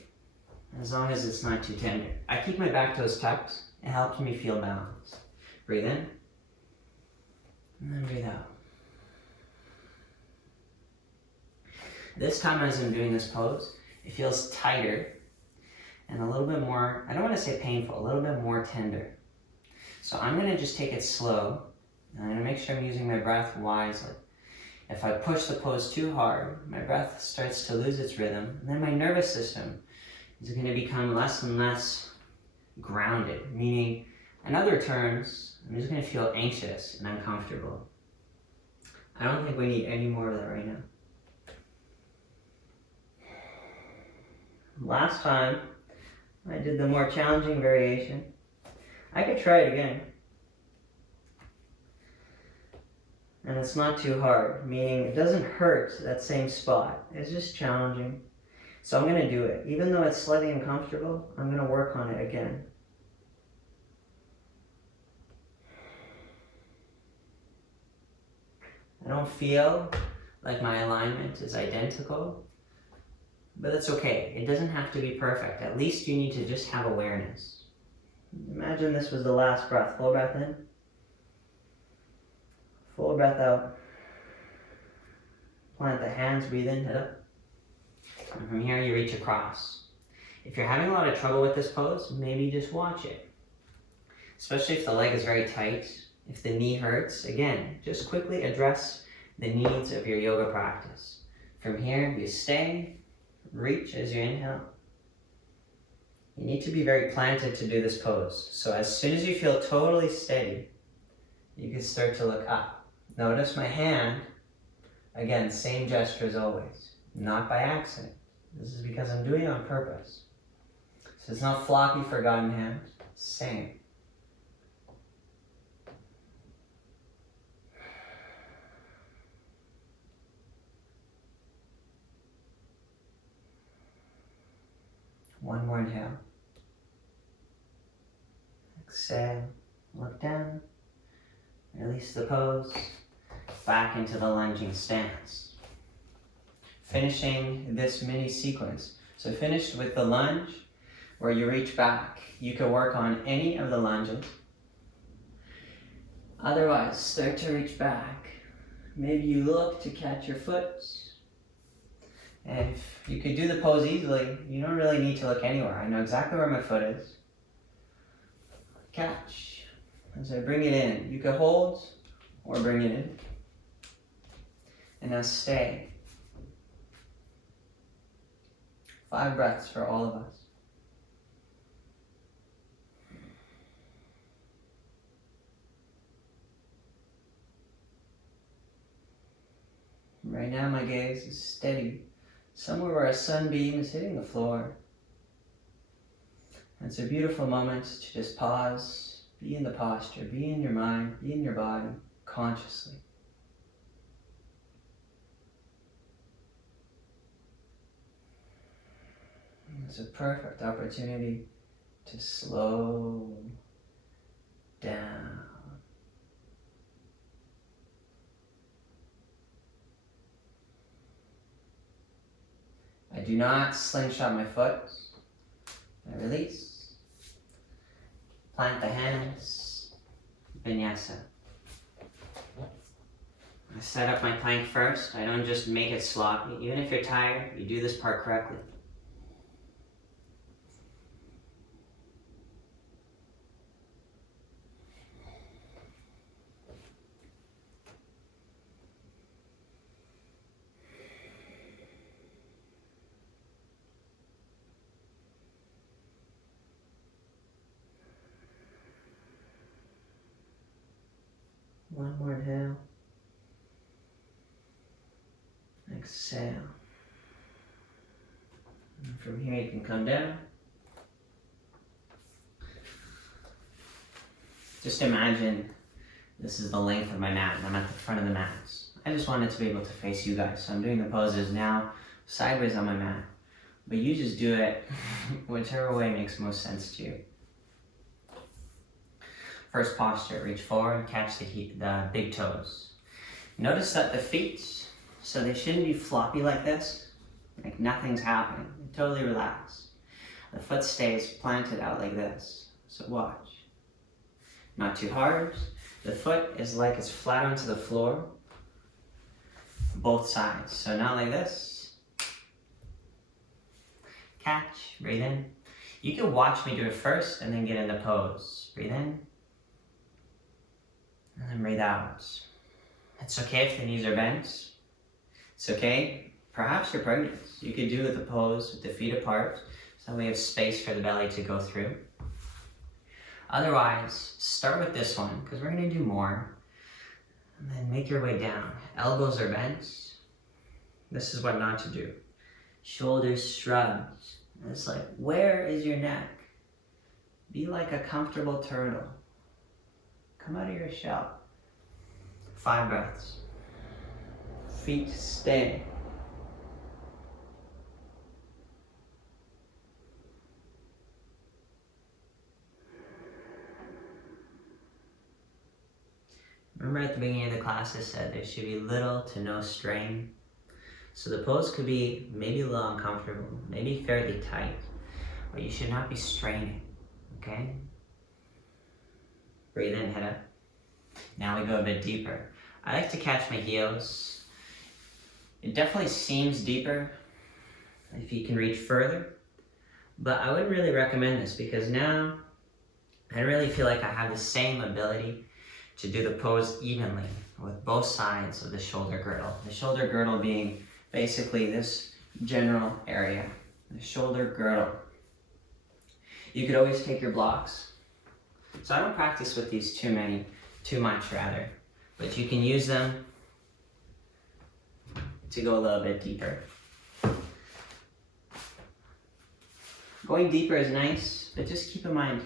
as long as it's not too tender. I keep my back toes tucked. It helps me feel balanced. Breathe in, and then breathe out. This time as I'm doing this pose, it feels tighter and a little bit more, I don't want to say painful, a little bit more tender. So I'm going to just take it slow, and I'm going to make sure I'm using my breath wisely. If I push the pose too hard, my breath starts to lose its rhythm, and then my nervous system is going to become less and less grounded, meaning in other terms, I'm just going to feel anxious and uncomfortable. I don't think we need any more of that right now. Last time, I did the more challenging variation. I could try it again. And it's not too hard, meaning it doesn't hurt that same spot. It's just challenging. So I'm going to do it. Even though it's slightly uncomfortable, I'm going to work on it again. I don't feel like my alignment is identical, but that's okay. It doesn't have to be perfect. At least you need to just have awareness. Imagine this was the last breath. Full breath in. Full breath out. Plant the hands, breathe in, head up. And from here you reach across. If you're having a lot of trouble with this pose, maybe just watch it. Especially if the leg is very tight, if the knee hurts. Again, just quickly address the needs of your yoga practice. From here, you stay, reach as you inhale. You need to be very planted to do this pose. So as soon as you feel totally steady, you can start to look up. Notice my hand, again, same gesture as always, not by accident. This is because I'm doing it on purpose. So it's not floppy, forgotten hand, same. One more inhale. Exhale, look down, release the pose, back into the lunging stance. Finishing this mini sequence. So finished with the lunge, where you reach back. You can work on any of the lunges. Otherwise, start to reach back. maybe you look to catch your foot. And if you could do the pose easily, you don't really need to look anywhere. I know exactly where my foot is. Catch. As I bring it in, you can hold or bring it in. And now stay. 5 breaths for all of us. Right now my gaze is steady, somewhere where a sunbeam is hitting the floor. And it's a beautiful moment to just pause, be in the posture, be in your mind, be in your body, consciously. It's a perfect opportunity to slow down. I do not slingshot my foot. I release. Plant the hands. Vinyasa. I set up my plank first. I don't just make it sloppy. Even if you're tired, you do this part correctly. One more inhale. Exhale. And from here you can come down. Just imagine this is the length of my mat and I'm at the front of the mat. I just wanted to be able to face you guys. So I'm doing the poses now sideways on my mat. But you just do it whichever way makes most sense to you. First posture, reach forward, catch the big toes. Notice that the feet, so they shouldn't be floppy like this, like nothing's happening. Totally relax. The foot stays planted out like this, so watch. Not too hard. The foot is like it's flat onto the floor, both sides. So not like this. Catch, breathe in. You can watch me do it first and then get in the pose. Breathe in. And then breathe out. It's okay if the knees are bent. It's okay. Perhaps you're pregnant. You could do the pose with the feet apart, so we have space for the belly to go through. Otherwise, start with this one, because we're going to do more. And then make your way down. Elbows are bent. This is what not to do. Shoulders shrugged. And it's like, where is your neck? Be like a comfortable turtle. Come out of your shell. 5 breaths. Feet stay. Remember at the beginning of the class I said there should be little to no strain. So the pose could be maybe a little uncomfortable, maybe fairly tight, but you should not be straining, okay? Breathe in, head up. Now we go a bit deeper. I like to catch my heels. It definitely seems deeper if you can reach further, but I wouldn't really recommend this because now I really feel like I have the same ability to do the pose evenly with both sides of the shoulder girdle. The shoulder girdle being basically this general area, the shoulder girdle. You could always take your blocks. So I don't practice with these too much, but you can use them to go a little bit deeper. Going deeper is nice, but just keep in mind,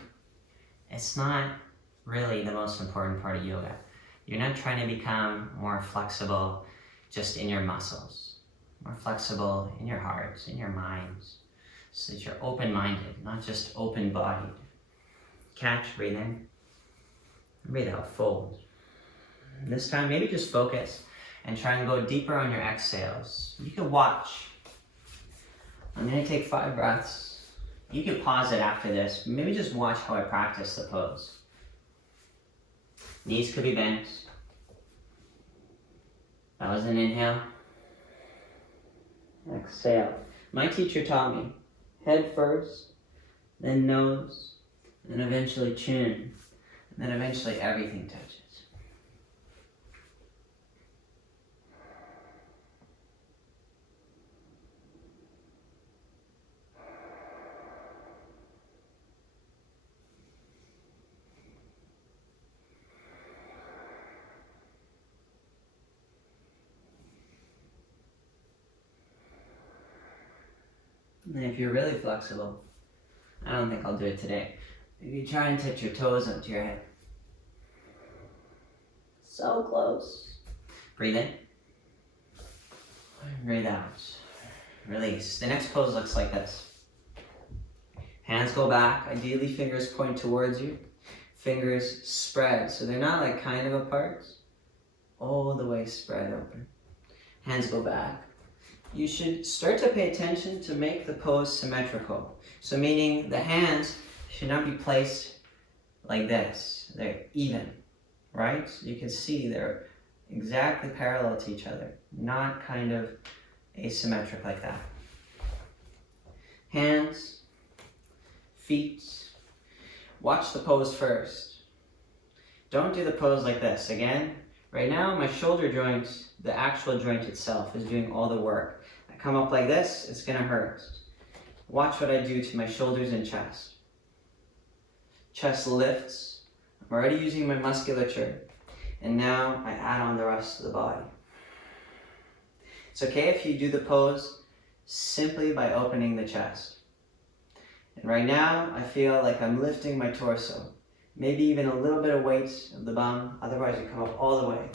it's not really the most important part of yoga. You're not trying to become more flexible just in your muscles, more flexible in your hearts, in your minds, so that you're open-minded, not just open-bodied. Catch, breathe in, breathe out, fold. And this time, maybe just focus and try and go deeper on your exhales. You can watch. I'm gonna take 5 breaths. You can pause it after this. Maybe just watch how I practice the pose. Knees could be bent. That was an inhale. Exhale. My teacher taught me head first, then nose, and then eventually chin, and then eventually everything touches. And if you're really flexible, I don't think I'll do it today. Maybe try and touch your toes up to your head. So close. Breathe in. Breathe out. Release. The next pose looks like this. Hands go back. Ideally, fingers point towards you. Fingers spread. So they're not like kind of apart. All the way spread open. Hands go back. You should start to pay attention to make the pose symmetrical. So meaning the hands should not be placed like this. They're even, right? You can see they're exactly parallel to each other, not kind of asymmetric like that. Hands, feet. Watch the pose first. Don't do the pose like this. Again, right now my shoulder joint, the actual joint itself, is doing all the work. I come up like this, it's gonna hurt. Watch what I do to my shoulders and chest. Chest lifts. I'm already using my musculature. And now I add on the rest of the body. It's okay if you do the pose simply by opening the chest. And right now, I feel like I'm lifting my torso. Maybe even a little bit of weight of the bum, otherwise you come up all the way.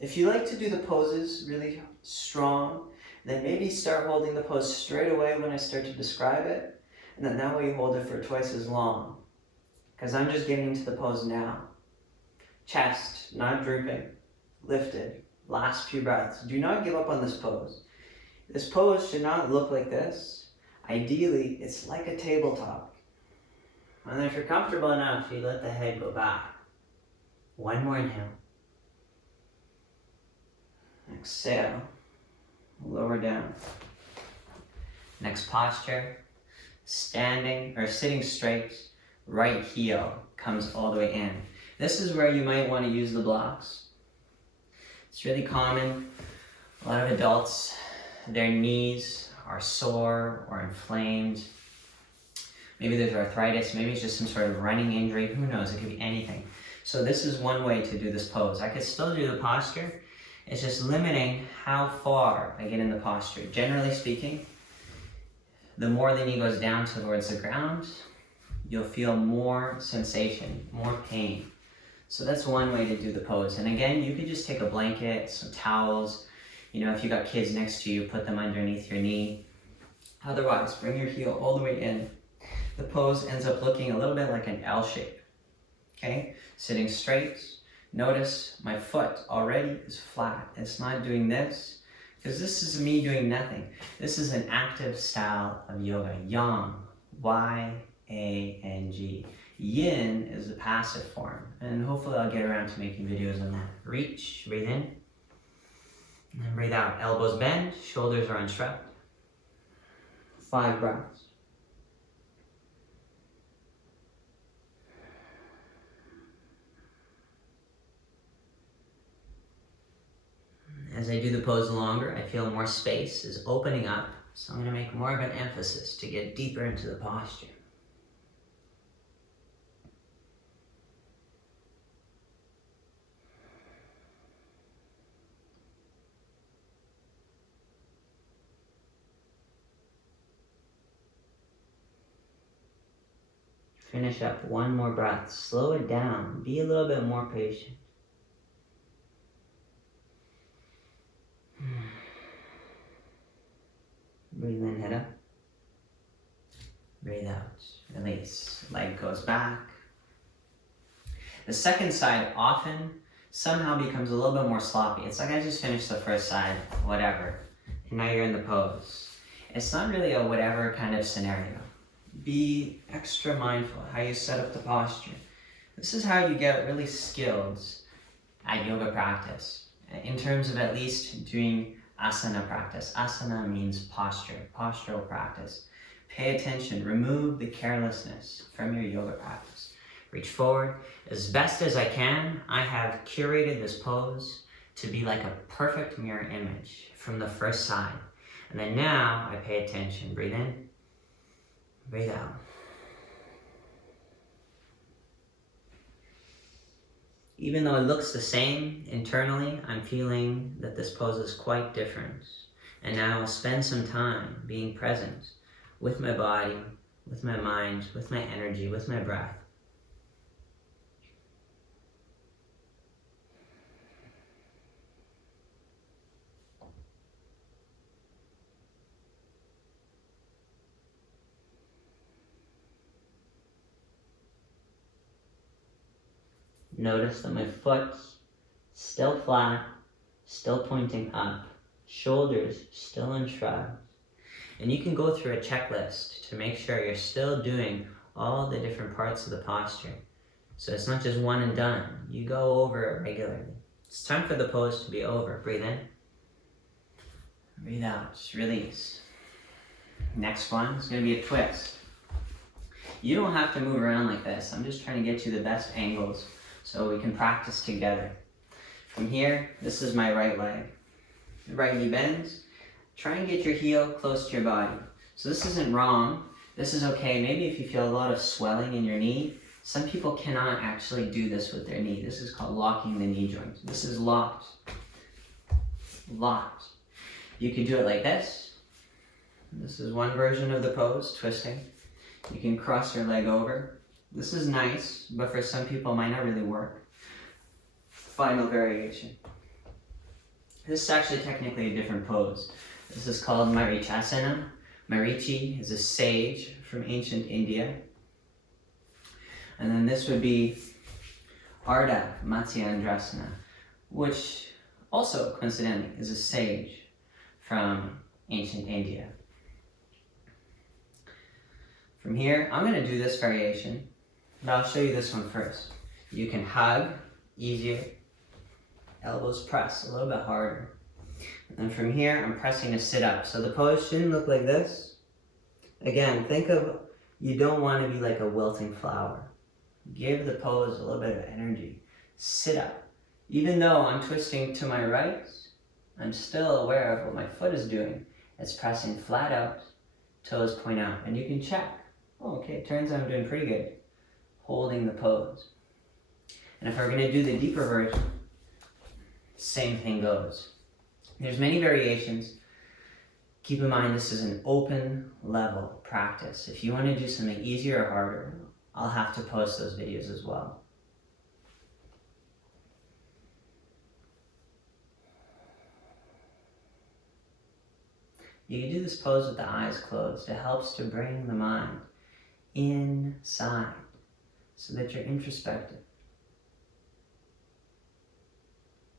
If you like to do the poses really strong, then maybe start holding the pose straight away when I start to describe it, and then that way you hold it for twice as long. Because I'm just getting into the pose now. Chest, not drooping, lifted. Last few breaths. Do not give up on this pose. This pose should not look like this. Ideally, it's like a tabletop. And then if you're comfortable enough, you let the head go back. One more inhale. Exhale. Lower down. Next posture. Standing or sitting straight. Right heel comes all the way in. This is where you might want to use the blocks. It's really common. A lot of adults, their knees are sore or inflamed. Maybe there's arthritis, maybe it's just some sort of running injury, who knows, it could be anything. So this is one way to do this pose. I could still do the posture, it's just limiting how far I get in the posture. Generally speaking, the more the knee goes down towards the ground, you'll feel more sensation, more pain. So that's one way to do the pose. And again, you could just take a blanket, some towels. You know, if you got kids next to you, put them underneath your knee. Otherwise, bring your heel all the way in. The pose ends up looking a little bit like an L shape. Okay, sitting straight. Notice my foot already is flat. It's not doing this, because this is me doing nothing. This is an active style of yoga. Yang, Y-A-N-G. Yin is the passive form, and hopefully I'll get around to making videos on that. Reach, breathe in, and then breathe out. Elbows bend, shoulders are unstrapped. 5 breaths. As I do the pose longer, I feel more space is opening up, so I'm going to make more of an emphasis to get deeper into the posture. Finish up one more breath. Slow it down. Be a little bit more patient. Breathe in, head up. Breathe out. Release. Leg goes back. The second side often somehow becomes a little bit more sloppy. It's like I just finished the first side, whatever. And now you're in the pose. It's not really a whatever kind of scenario. Be extra mindful how you set up the posture. This is how you get really skilled at yoga practice. in terms of at least doing asana practice. Asana means posture, postural practice. Pay attention, remove the carelessness from your yoga practice. Reach forward. As best as I can, I have curated this pose to be like a perfect mirror image from the first side. And then now I pay attention. Breathe in, breathe out. Even though it looks the same internally, I'm feeling that this pose is quite different. And now I'll spend some time being present with my body, with my mind, with my energy, with my breath. Notice that my foot's still flat, still pointing up, shoulders still in shrugs. And you can go through a checklist to make sure you're still doing all the different parts of the posture. So it's not just one and done. You go over it regularly. It's time for the pose to be over. Breathe in. Breathe out. Just release. Next one is going to be a twist. You don't have to move around like this. I'm just trying to get you the best angles so we can practice together. From here, this is my right leg. The right knee bends. Try and get your heel close to your body. So this isn't wrong. This is okay. Maybe if you feel a lot of swelling in your knee, some people cannot actually do this with their knee. This is called locking the knee joint. This is locked. Locked. You can do it like this. This is one version of the pose, twisting. You can cross your leg over. This is nice, but for some people it might not really work. Final variation. This is actually technically a different pose. This is called Marichasana. Marichi is a sage from ancient India. And then this would be Ardha Matsyendrasana, which also coincidentally is a sage from ancient India. From here, I'm going to do this variation, but I'll show you this one first. You can hug, easier. Elbows press a little bit harder. And then from here, I'm pressing to sit up. So the pose shouldn't look like this. Again, think of, you don't want to be like a wilting flower. Give the pose a little bit of energy. Sit up. Even though I'm twisting to my right, I'm still aware of what my foot is doing. It's pressing flat out, toes point out. And you can check. Oh, okay, turns out I'm doing pretty good. Holding the pose. And if we're going to do the deeper version, same thing goes. There's many variations. Keep in mind this is an open level practice. If you want to do something easier or harder, I'll have to post those videos as well. You can do this pose with the eyes closed. It helps to bring the mind inside so that you're introspective.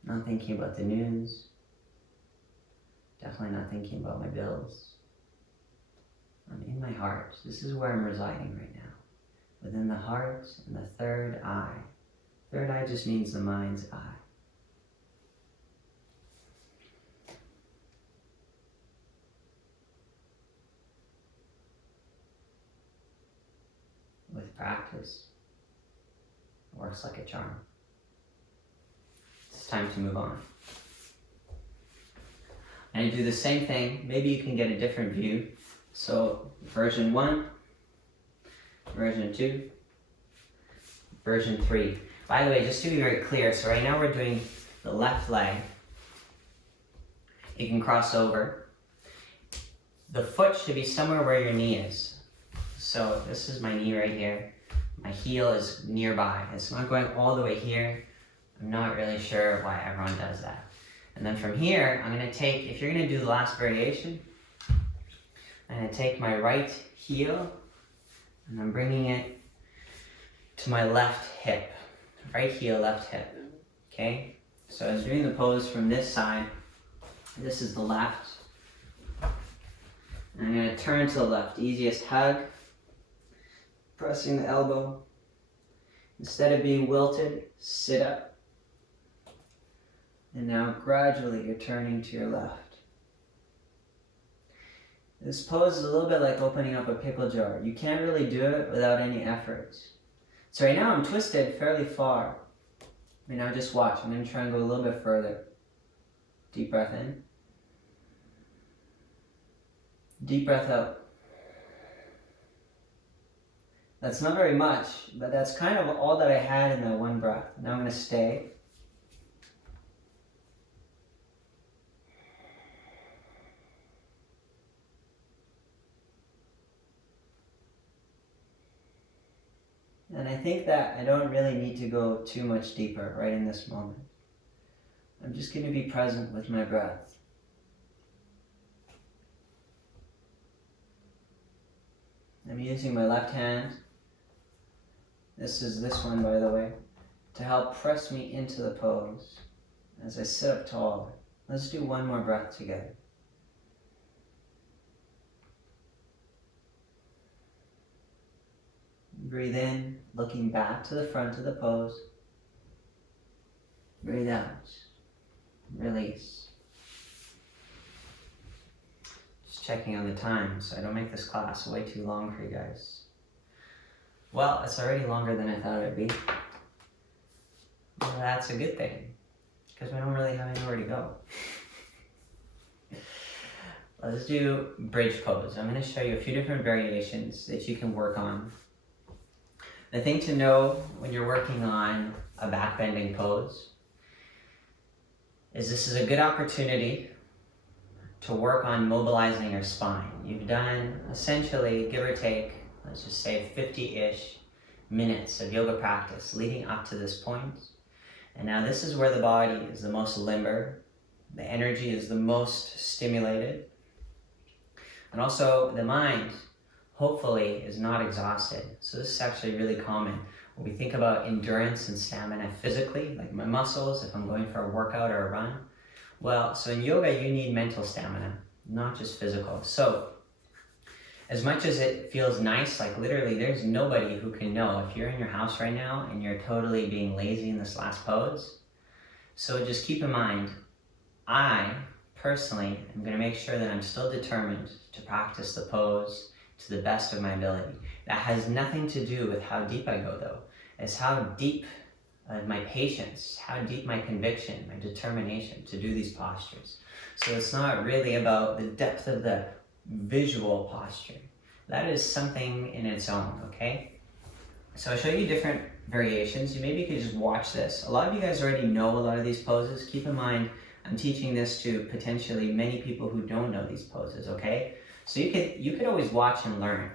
Not thinking about the news. Definitely not thinking about my bills. I'm in my heart. This is where I'm residing right now. Within the heart and the third eye. Third eye just means the mind's eye. With practice, it works like a charm. It's time to move on. And do the same thing. Maybe you can get a different view. So version 1, version 2, version 3. By the way, just to be very clear, so right now we're doing the left leg. You can cross over. The foot should be somewhere where your knee is. So this is my knee right here. My heel is nearby. It's not going all the way here. I'm not really sure why everyone does that. And then from here, I'm going to take, if you're going to do the last variation, I'm going to take my right heel and I'm bringing it to my left hip. Right heel, left hip. Okay? So I was doing the pose from this side. This is the left. And I'm going to turn to the left. Easiest hug. Pressing the elbow. Instead of being wilted, sit up. And now gradually you're turning to your left. This pose is a little bit like opening up a pickle jar. You can't really do it without any effort. So right now I'm twisted fairly far. Now just watch. I'm going to try and go a little bit further. Deep breath in. Deep breath out. That's not very much, but that's kind of all that I had in that one breath. Now I'm going to stay. And I think that I don't really need to go too much deeper right in this moment. I'm just going to be present with my breath. I'm using my left hand. This is this one, by the way, to help press me into the pose as I sit up tall. Let's do one more breath together. Breathe in, looking back to the front of the pose. Breathe out. Release. Just checking on the time so I don't make this class way too long for you guys. Well, it's already longer than I thought it would be. Well, that's a good thing, because we don't really have anywhere to go. Let's do bridge pose. I'm going to show you a few different variations that you can work on. The thing to know when you're working on a back bending pose is this is a good opportunity to work on mobilizing your spine. You've done essentially, give or take, let's just say 50-ish minutes of yoga practice leading up to this point. And now this is where the body is the most limber, the energy is the most stimulated, and also the mind hopefully is not exhausted. So this is actually really common. When we think about endurance and stamina physically, like my muscles, if I'm going for a workout or a run, well, so in yoga you need mental stamina, not just physical. So as much as it feels nice, like literally there's nobody who can know if you're in your house right now and you're totally being lazy in this last pose. So just keep in mind, I personally am going to make sure that I'm still determined to practice the pose to the best of my ability. That has nothing to do with how deep I go though. It's how deep my patience, how deep my conviction, my determination to do these postures. So it's not really about the depth of the visual posture. That is something in its own, okay? So I'll show you different variations. You maybe could just watch this. A lot of you guys already know a lot of these poses. Keep in mind, I'm teaching this to potentially many people who don't know these poses, okay? So you could always watch and learn.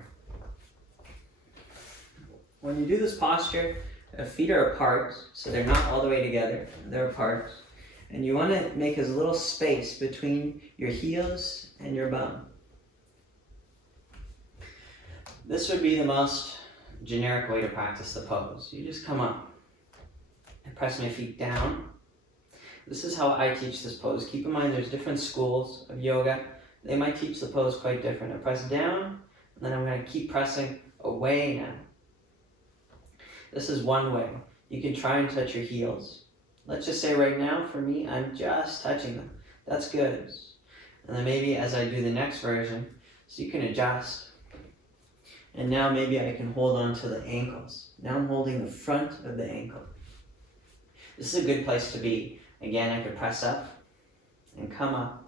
When you do this posture, feet are apart, so they're not all the way together, they're apart. And you want to make as little space between your heels and your bum. This would be the most generic way to practice the pose. You just come up and press my feet down. This is how I teach this pose. Keep in mind there's different schools of yoga. They might teach the pose quite different. I press down, and then I'm going to keep pressing away now. This is one way. You can try and touch your heels. Let's just say right now, for me, I'm just touching them. That's good. And then maybe as I do the next version, so you can adjust. And now maybe I can hold on to the ankles. Now I'm holding the front of the ankle. This is a good place to be. Again, I could press up and come up.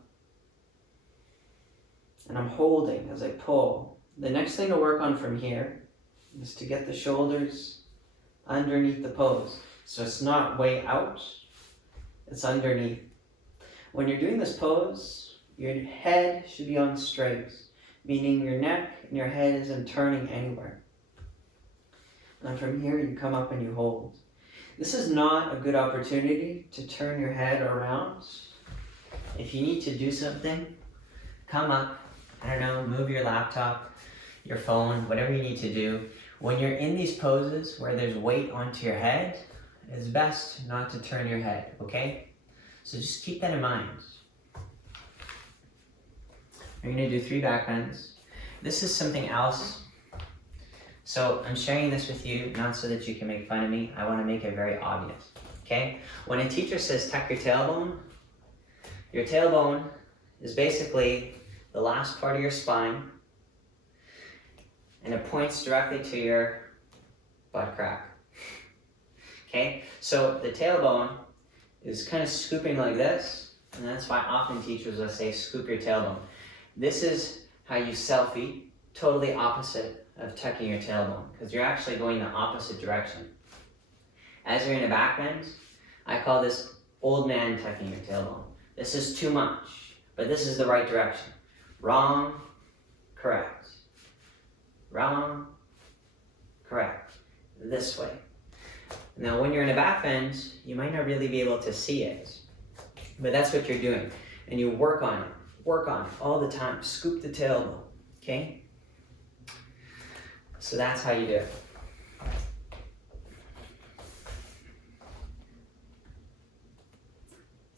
And I'm holding as I pull. The next thing to work on from here is to get the shoulders underneath the pose. So it's not way out, it's underneath. When you're doing this pose, your head should be on straight, meaning your neck and your head isn't turning anywhere. And from here you come up and you hold. This is not a good opportunity to turn your head around. If you need to do something, come up, I don't know, move your laptop, your phone, whatever you need to do. When you're in these poses where there's weight onto your head, it's best not to turn your head, okay? So just keep that in mind. You're going to do 3 back bends. This is something else. So I'm sharing this with you, not so that you can make fun of me. I want to make it very obvious. Okay? When a teacher says tuck your tailbone is basically the last part of your spine, and it points directly to your butt crack. Okay? So the tailbone is kind of scooping like this, and that's why often teachers will say scoop your tailbone. This is how you selfie, totally opposite of tucking your tailbone, because you're actually going the opposite direction. As you're in a back bend, I call this old man tucking your tailbone. This is too much, but this is the right direction. Wrong, correct. Wrong, correct. This way. Now when you're in a back bend, you might not really be able to see it, but that's what you're doing. And you work on it all the time. Scoop the tailbone, okay? So that's how you do it.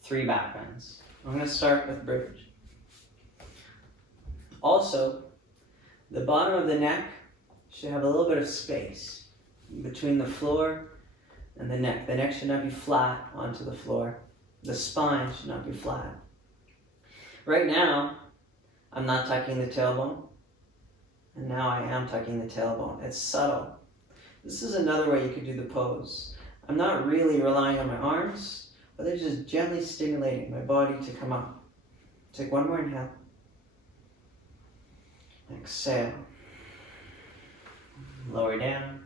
Three back bends. I'm going to start with bridge. Also, the bottom of the neck should have a little bit of space between the floor and the neck. The neck should not be flat onto the floor. The spine should not be flat. Right now, I'm not tucking the tailbone, and now I am tucking the tailbone. It's subtle. This is another way you could do the pose. I'm not really relying on my arms, but they're just gently stimulating my body to come up. Take one more inhale. Exhale. Lower down.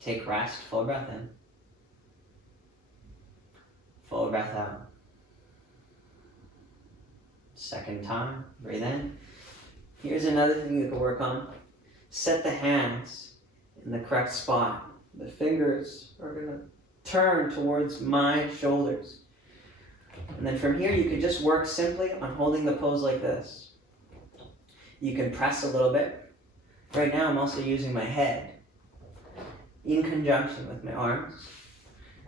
Take rest, full breath in. Full breath out. Second time, breathe in. Here's another thing you can work on. Set the hands in the correct spot. The fingers are gonna turn towards my shoulders. And then from here, you can just work simply on holding the pose like this. You can press a little bit. Right now, I'm also using my head in conjunction with my arms.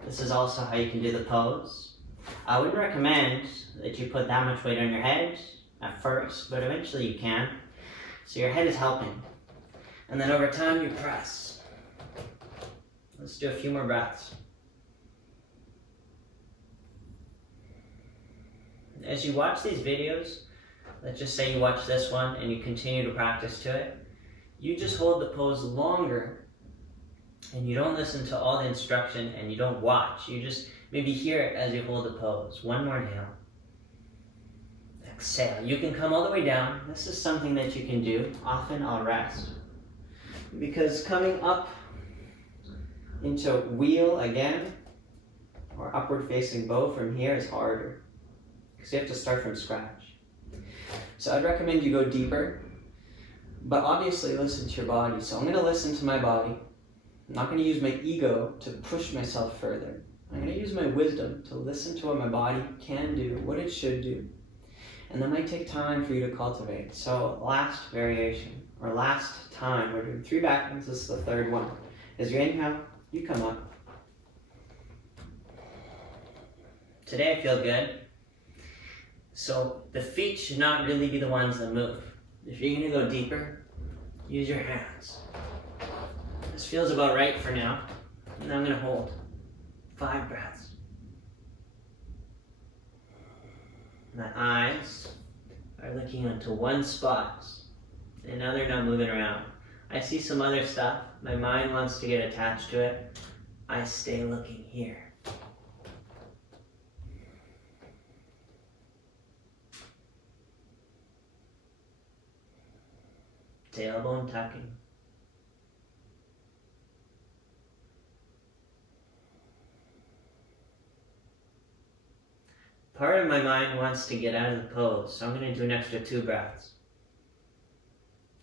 This is also how you can do the pose. I wouldn't recommend that you put that much weight on your head at first, but eventually you can. So your head is helping. And then over time, you press. Let's do a few more breaths. As you watch these videos, let's just say you watch this one and you continue to practice to it, you just hold the pose longer and you don't listen to all the instruction and you don't watch. You just maybe hear it as you hold the pose. One more inhale. Exhale. You can come all the way down. This is something that you can do. Often I'll rest. Because coming up into wheel again, or upward facing bow from here is harder. Because you have to start from scratch. So I'd recommend you go deeper, but obviously listen to your body. So I'm going to listen to my body. I'm not going to use my ego to push myself further. I'm going to use my wisdom to listen to what my body can do, what it should do. And that might take time for you to cultivate. So last variation, or last time, we're doing 3 back bends. This is the third one. As you inhale, you come up. Today I feel good. So the feet should not really be the ones that move. If you're going to go deeper, use your hands. This feels about right for now. And I'm going to hold 5 breaths. My eyes are looking into one spot, and now they're not moving around. I see some other stuff. My mind wants to get attached to it. I stay looking here. Tailbone tucking. Part of my mind wants to get out of the pose, so I'm going to do an extra 2 breaths.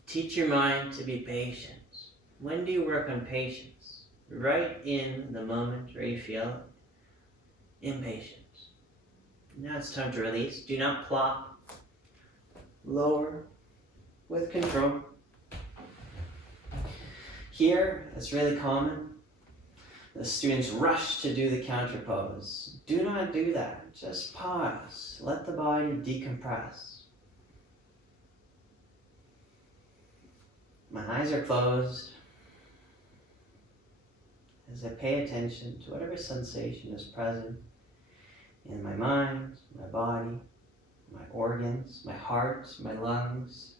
Teach your mind to be patient. When do you work on patience? Right in the moment where you feel impatient. Now it's time to release. Do not plop. Lower with control. Here, it's really common. The students rush to do the counter pose. Do not do that. Just pause. Let the body decompress. My eyes are closed. as I pay attention to whatever sensation is present in my mind, my body, my organs, my heart, my lungs.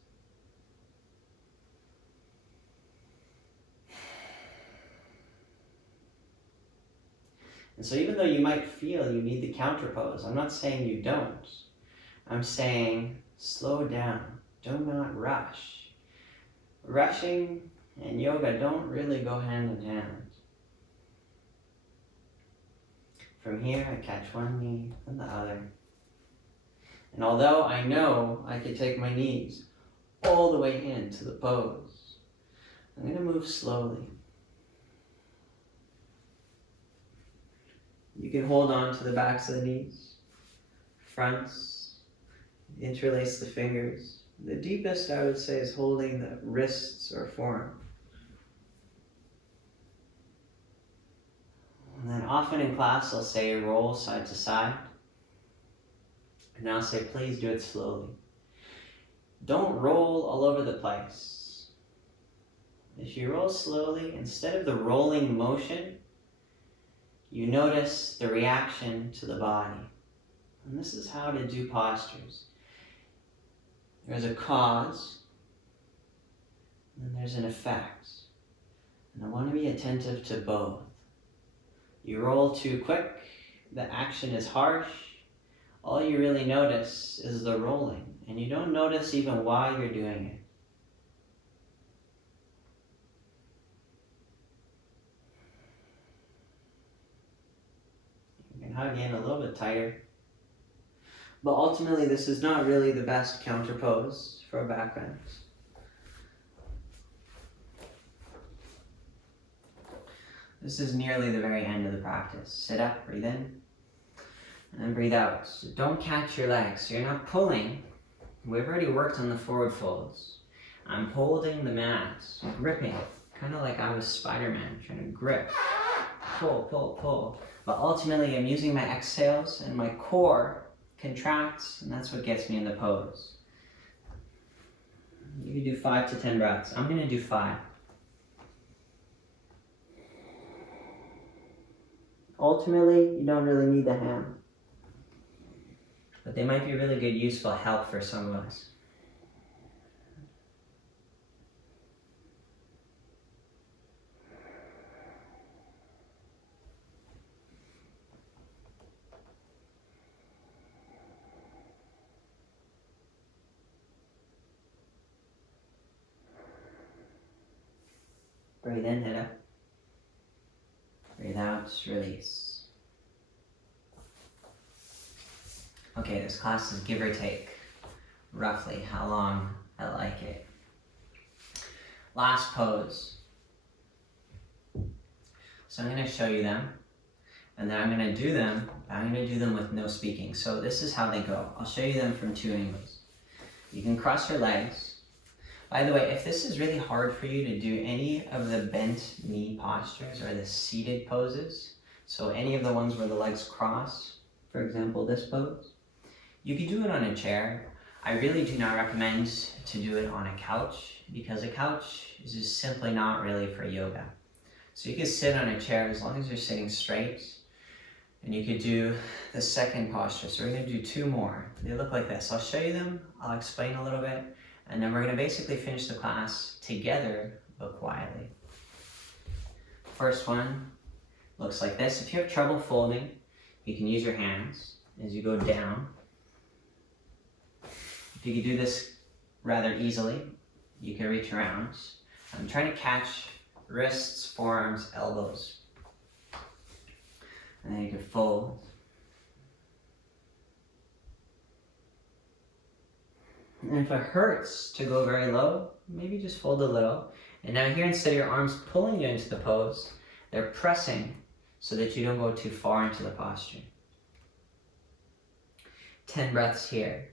And so even though you might feel you need the counter pose, I'm not saying you don't. I'm saying slow down. Do not rush. Rushing and yoga don't really go hand in hand. From here, I catch one knee and the other. And although I know I could take my knees all the way into the pose, I'm going to move slowly. You can hold on to the backs of the knees, fronts, interlace the fingers. The deepest, I would say, is holding the wrists or forearm. And then often in class, I'll say roll side to side. And I'll say, please do it slowly. Don't roll all over the place. If you roll slowly, instead of the rolling motion, you notice the reaction to the body. And this is how to do postures. There's a cause, and there's an effect. And I want to be attentive to both. You roll too quick, the action is harsh. All you really notice is the rolling, and you don't notice even why you're doing it. You can hug in a little bit tighter. But ultimately, this is not really the best counter pose for a back bend. This is nearly the very end of the practice. Sit up, breathe in, and then breathe out. So don't catch your legs. So you're not pulling. We've already worked on the forward folds. I'm holding the mat, gripping, kind of like I was Spider-Man, trying to grip, pull, pull, pull. But ultimately, I'm using my exhales, and my core contracts, and that's what gets me in the pose. You can do 5 to 10 breaths. I'm going to do 5. Ultimately, you don't really need the hand, but they might be really good, useful help for some of us. Breathe in, head up. Breathe out, release. Okay, this class is give or take, roughly how long I like it. Last pose. So I'm going to show you them, and then I'm going to do them with no speaking. So this is how they go. I'll show you them from 2 angles. You can cross your legs. By the way, if this is really hard for you to do any of the bent knee postures or the seated poses, so any of the ones where the legs cross, for example, this pose, you could do it on a chair. I really do not recommend to do it on a couch because a couch is just simply not really for yoga. So you could sit on a chair as long as you're sitting straight, and you could do the second posture. So we're going to do 2 more. They look like this. I'll show you them, I'll explain a little bit, and then we're going to basically finish the class together, but quietly. First one looks like this. If you have trouble folding, you can use your hands as you go down. If you can do this rather easily, you can reach around. I'm trying to catch wrists, forearms, elbows. And then you can fold. And if it hurts to go very low, maybe just fold a little. And now here, instead of your arms pulling you into the pose, they're pressing so that you don't go too far into the posture. 10 breaths here.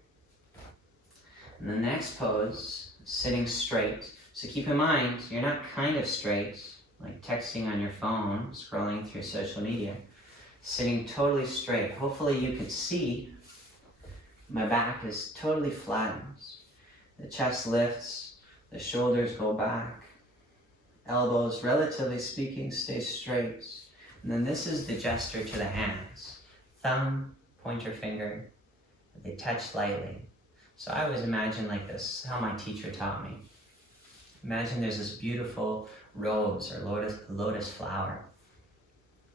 And the next pose, sitting straight. So keep in mind, you're not kind of straight, like texting on your phone, scrolling through social media. Sitting totally straight. Hopefully you can see my back is totally flattened. The chest lifts, the shoulders go back, Elbows, relatively speaking, stay straight. And then this is the gesture to the hands. Thumb, pointer finger, they touch lightly. So I always imagine like this, how my teacher taught me. Imagine there's this beautiful rose or lotus flower.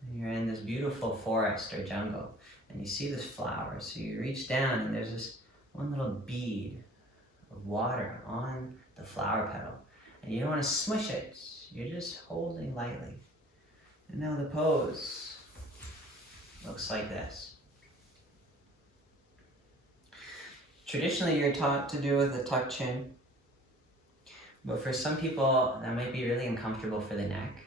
And you're in this beautiful forest or jungle, and you see this flower. So you reach down and there's this one little bead of water on the flower petal. And you don't want to smush it, you're just holding lightly. And now the pose looks like this. Traditionally, you're taught to do with a tucked chin, but for some people, that might be really uncomfortable for the neck.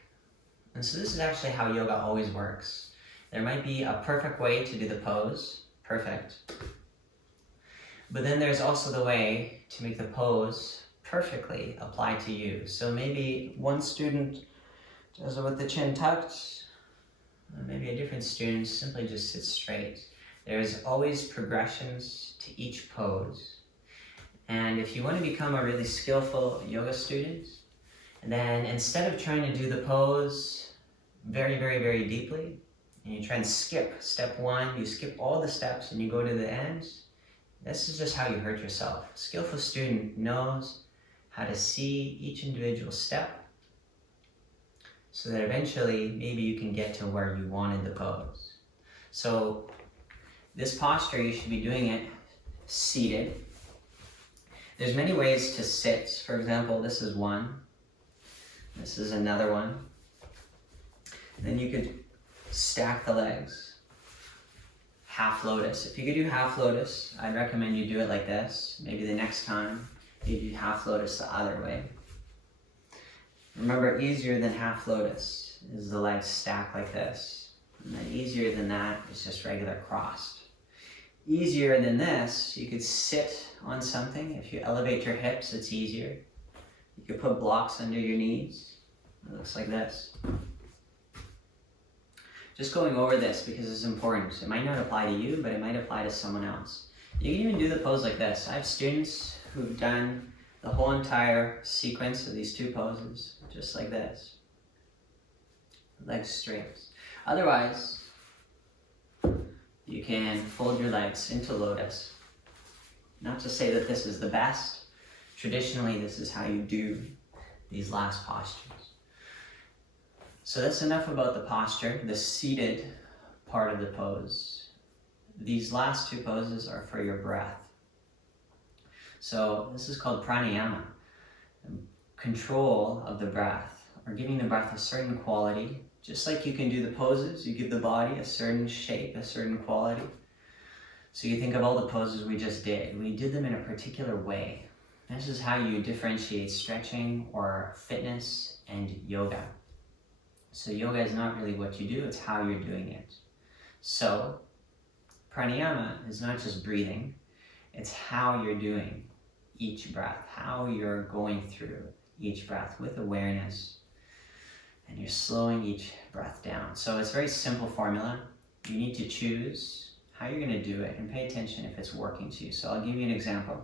And so this is actually how yoga always works. There might be a perfect way to do the pose, perfect. But then there's also the way to make the pose perfectly apply to you. So maybe one student does it with the chin tucked, maybe a different student simply just sits straight. There's always progressions to each pose. And if you want to become a really skillful yoga student, then instead of trying to do the pose very, very, very deeply, and you try and skip step one, you skip all the steps and you go to the end, this is just how you hurt yourself. A skillful student knows how to see each individual step so that eventually maybe you can get to where you wanted the pose. So this posture, you should be doing it seated. There's many ways to sit. For example, this is one. This is another one. And then you could stack the legs. Half lotus. If you could do half lotus, I'd recommend you do it like this. Maybe the next time you do half lotus the other way. Remember, easier than half lotus is the legs stacked like this. And then easier than that is just regular crossed. Easier than this, you could sit on something. If you elevate your hips, it's easier. You could put blocks under your knees. It looks like this. Just going over this because it's important. It might not apply to you, but it might apply to someone else. You can even do the pose like this. I have students who've done the whole entire sequence of these two poses, just like this. Legs straight. Otherwise, you can fold your legs into lotus. Not to say that this is the best. Traditionally, this is how you do these last postures. So that's enough about the posture, the seated part of the pose. These last two poses are for your breath. So this is called pranayama, control of the breath, or giving the breath a certain quality. Just like you can do the poses, you give the body a certain shape, a certain quality. So you think of all the poses we just did. We did them in a particular way. This is how you differentiate stretching or fitness and yoga. So yoga is not really what you do, it's how you're doing it. So pranayama is not just breathing, it's how you're doing each breath, how you're going through each breath with awareness. And you're slowing each breath down. So it's a very simple formula. You need to choose how you're going to do it and pay attention if it's working to you. So I'll give you an example.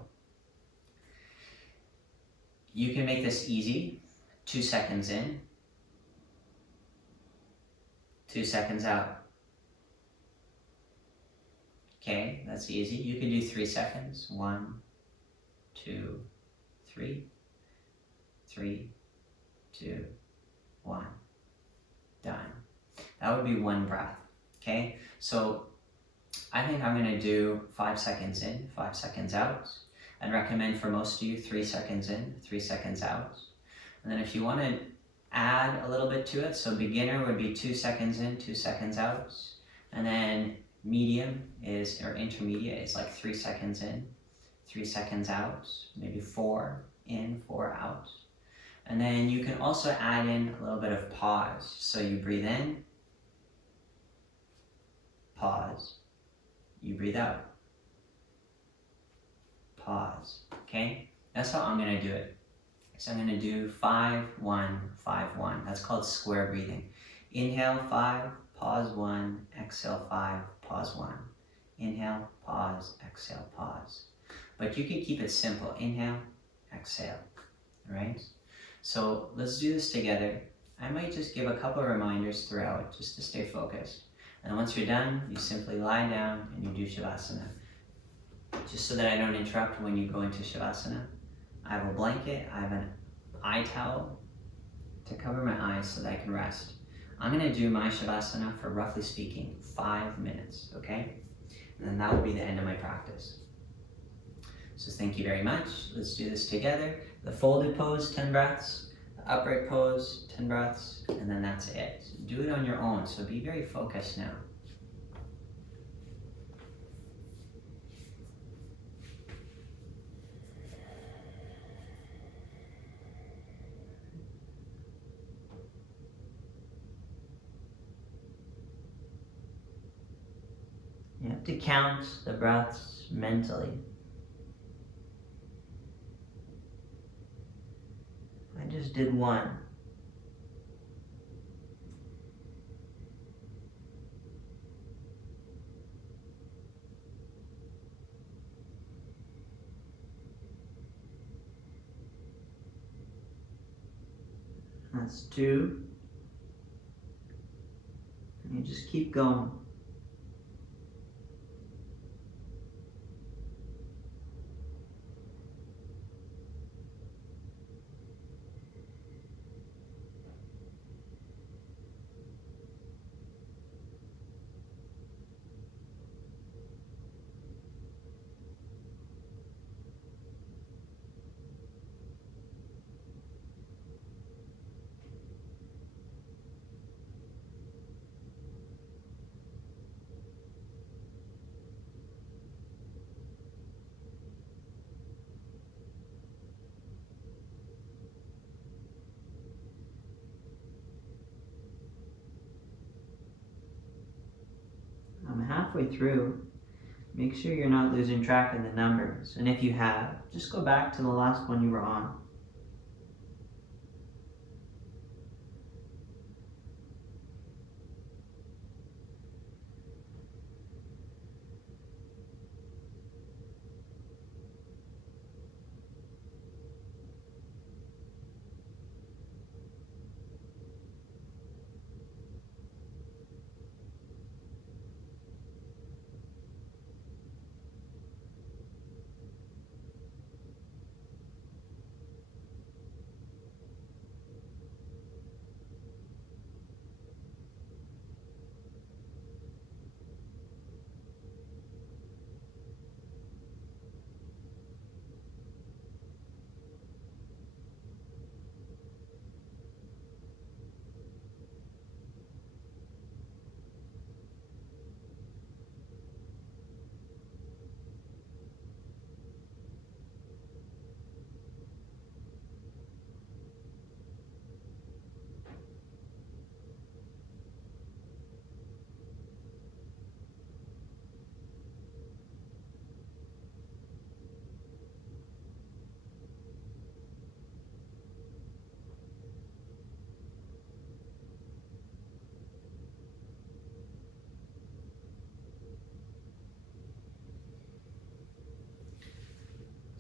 You can make this easy. 2 seconds in, 2 seconds out. Okay, that's easy. You can do 3 seconds. 1, 2, 3, 3, 2, 1. Done. That would be one breath. Okay, so I think I'm going to do 5 seconds in, 5 seconds out. I'd recommend for most of you 3 seconds in, 3 seconds out. And then if you want to add a little bit to it, so beginner would be 2 seconds in, 2 seconds out. And then medium is, or intermediate is like 3 seconds in, 3 seconds out, maybe 4 in, 4 out. And then you can also add in a little bit of pause. So you breathe in, pause, you breathe out, pause, okay? That's how I'm gonna do it. So I'm gonna do 5, 1, 5, 1. That's called square breathing. Inhale, 5, pause 1, exhale 5, pause 1. Inhale, pause, exhale, pause. But you can keep it simple. Inhale, exhale, right? So let's do this together. I might just give a couple of reminders throughout just to stay focused. And once you're done, you simply lie down and you do Shavasana. Just so that I don't interrupt when you go into Shavasana, I have a blanket, I have an eye towel to cover my eyes so that I can rest. I'm going to do my Shavasana for, roughly speaking, 5 minutes, okay? And then that will be the end of my practice. So thank you very much. Let's do this together. The folded pose, 10 breaths. The upright pose, 10 breaths. And then that's it. Do it on your own, so be very focused now. You have to count the breaths mentally. I just did one. That's 2. And you just keep going. I'm halfway through. Make sure you're not losing track of the numbers. And if you have, just go back to the last one you were on.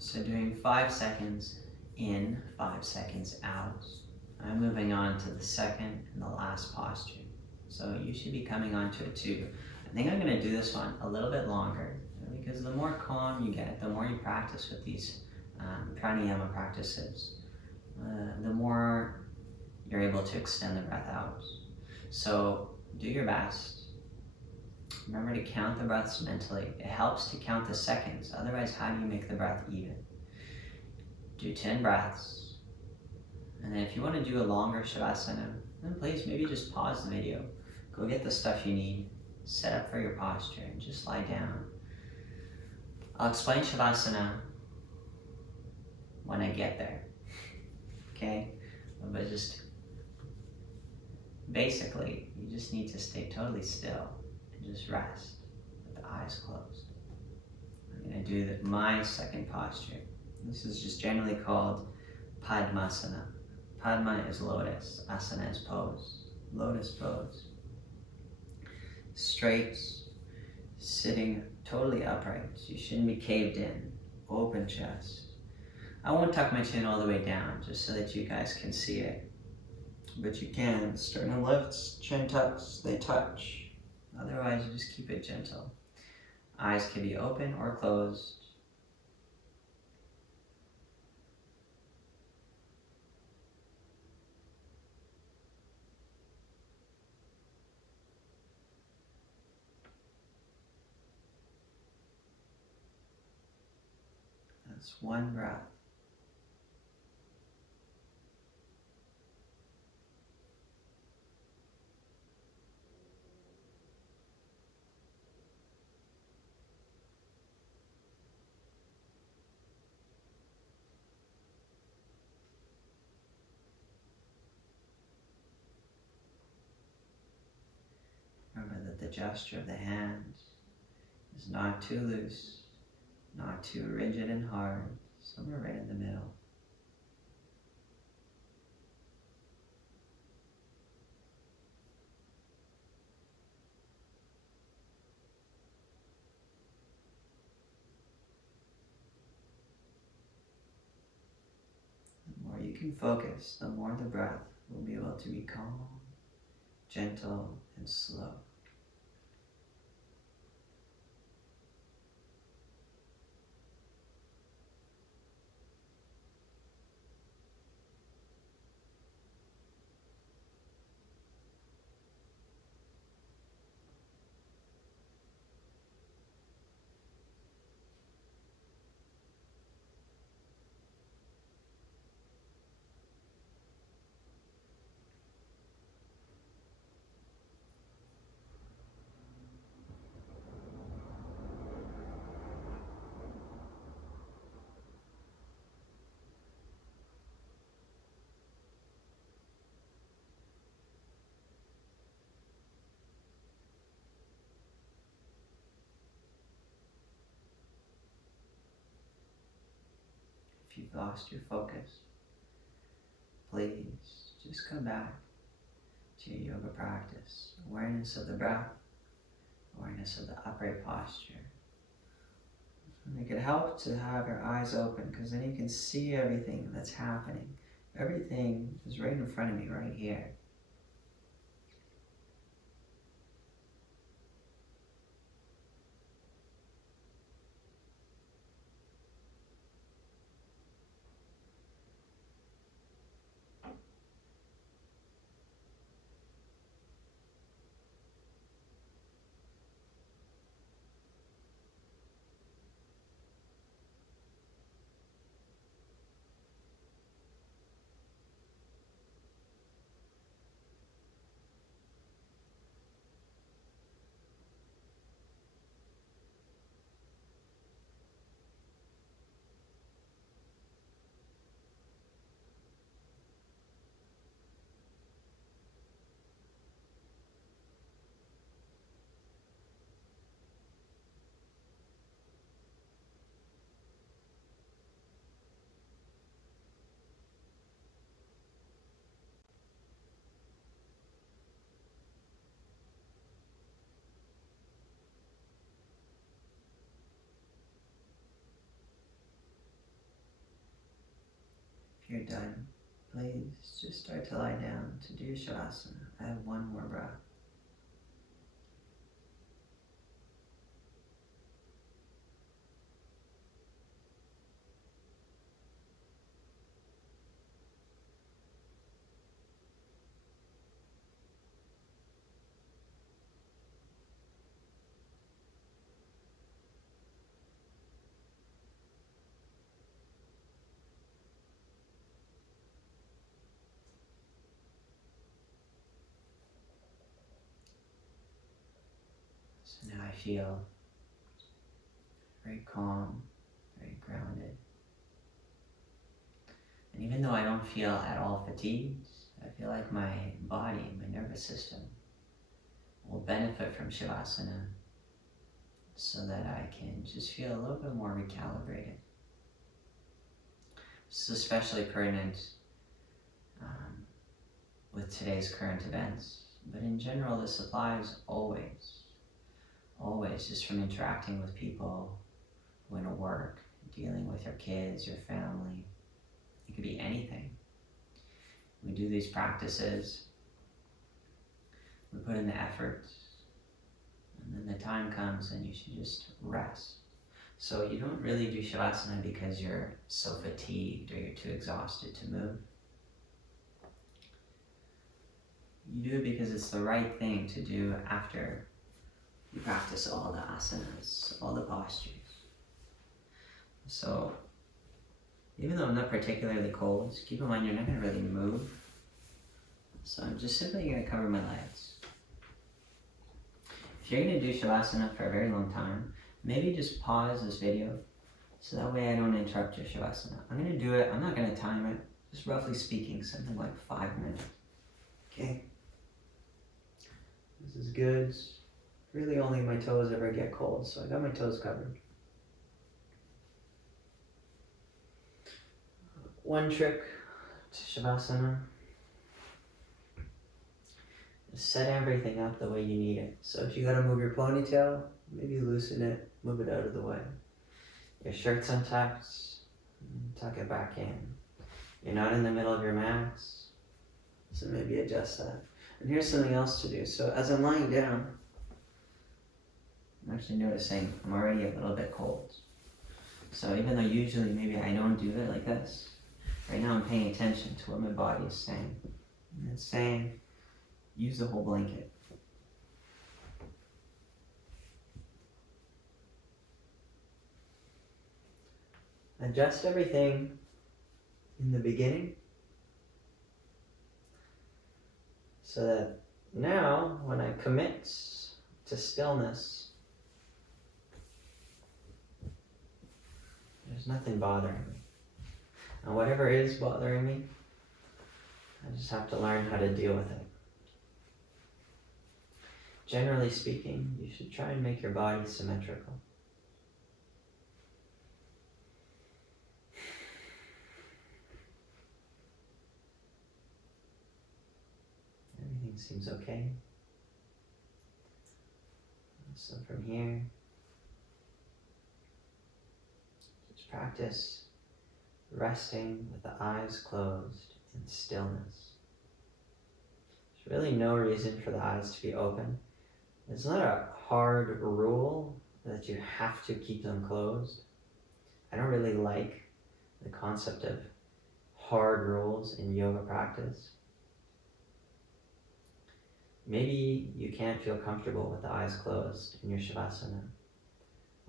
So doing 5 seconds in, 5 seconds out. I'm moving on to the second and the last posture. So you should be coming on to it too. I think I'm going to do this one a little bit longer because the more calm you get, the more you practice with these pranayama practices, the more you're able to extend the breath out. So do your best. Remember to count the breaths mentally. It helps to count the seconds. Otherwise, how do you make the breath even? Do 10 breaths. And then if you want to do a longer Shavasana, then please maybe just pause the video. Go get the stuff you need. Set up for your posture and just lie down. I'll explain Shavasana when I get there. Okay? But just basically, you just need to stay totally still. Just rest with the eyes closed. I'm going to do my second posture. This is just generally called Padmasana. Padma is lotus, asana is pose. Lotus pose. Straight, sitting totally upright. You shouldn't be caved in. Open chest. I won't tuck my chin all the way down just so that you guys can see it. But you can. Sternum lifts, chin tucks, they touch. Otherwise, you just keep it gentle. Eyes can be open or closed. That's one breath. Remember that the gesture of the hand is not too loose, not too rigid and hard, somewhere right in the middle. The more you can focus, the more the breath will be able to be calm, gentle, and slow. If you've lost your focus, please just come back to your yoga practice. Awareness of the breath, awareness of the upright posture. And it can help to have your eyes open because then you can see everything that's happening. Everything is right in front of me right here. If you're done, please just start to lie down to do your Shavasana. I have one more breath. So now I feel very calm, very grounded. And even though I don't feel at all fatigued, I feel like my body, my nervous system will benefit from Shavasana so that I can just feel a little bit more recalibrated. This is especially pertinent with today's current events, but in general this applies always, just from interacting with people, going to work, dealing with your kids, your family. It could be anything. We do these practices, we put in the effort, and then the time comes and you should just rest. So you don't really do Shavasana because you're so fatigued or you're too exhausted to move. You do it because it's the right thing to do after you practice all the asanas, all the postures. So even though I'm not particularly cold, keep in mind you're not going to really move. So I'm just simply going to cover my legs. If you're going to do Shavasana for a very long time, maybe just pause this video so that way I don't interrupt your Shavasana. I'm going to do it, I'm not going to time it, just roughly speaking, something like 5 minutes. Okay? This is good. Really only my toes ever get cold, so I got my toes covered. One trick to Shavasana is set everything up the way you need it. So if you gotta move your ponytail, maybe loosen it, move it out of the way. Your shirt's untucked, tuck it back in. You're not in the middle of your mats, so maybe adjust that. And here's something else to do. So as I'm lying down, I'm actually noticing I'm already a little bit cold. So even though usually maybe I don't do it like this, right now I'm paying attention to what my body is saying. And it's saying, use the whole blanket. Adjust everything in the beginning so that now when I commit to stillness, there's nothing bothering me. And whatever is bothering me, I just have to learn how to deal with it. Generally speaking, you should try and make your body symmetrical. Everything seems okay. So from here, just practice resting with the eyes closed in stillness. There's really no reason for the eyes to be open. It's not a hard rule that you have to keep them closed. I don't really like the concept of hard rules in yoga practice. Maybe you can't feel comfortable with the eyes closed in your Shavasana.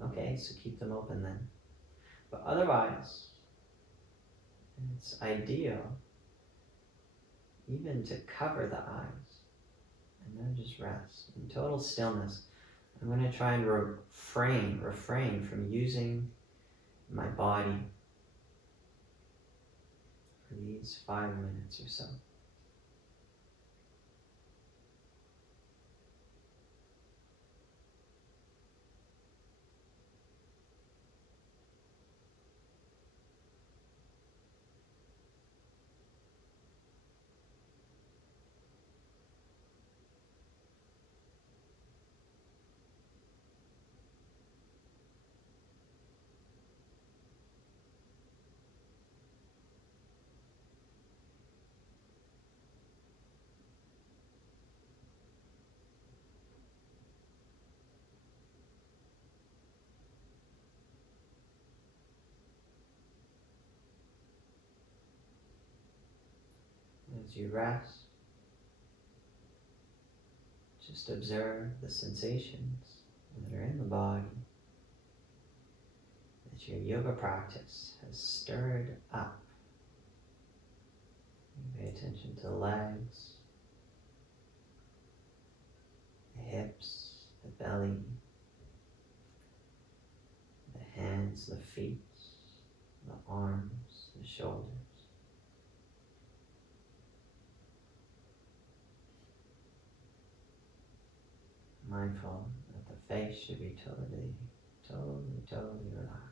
Okay, so keep them open then. But otherwise, it's ideal even to cover the eyes and then just rest in total stillness. I'm going to try and refrain from using my body for these 5 minutes or so. As you rest, just observe the sensations that are in the body that your yoga practice has stirred up. You pay attention to the legs, the hips, the belly, the hands, the feet, the arms, the shoulders. Mindful that the face should be totally relaxed.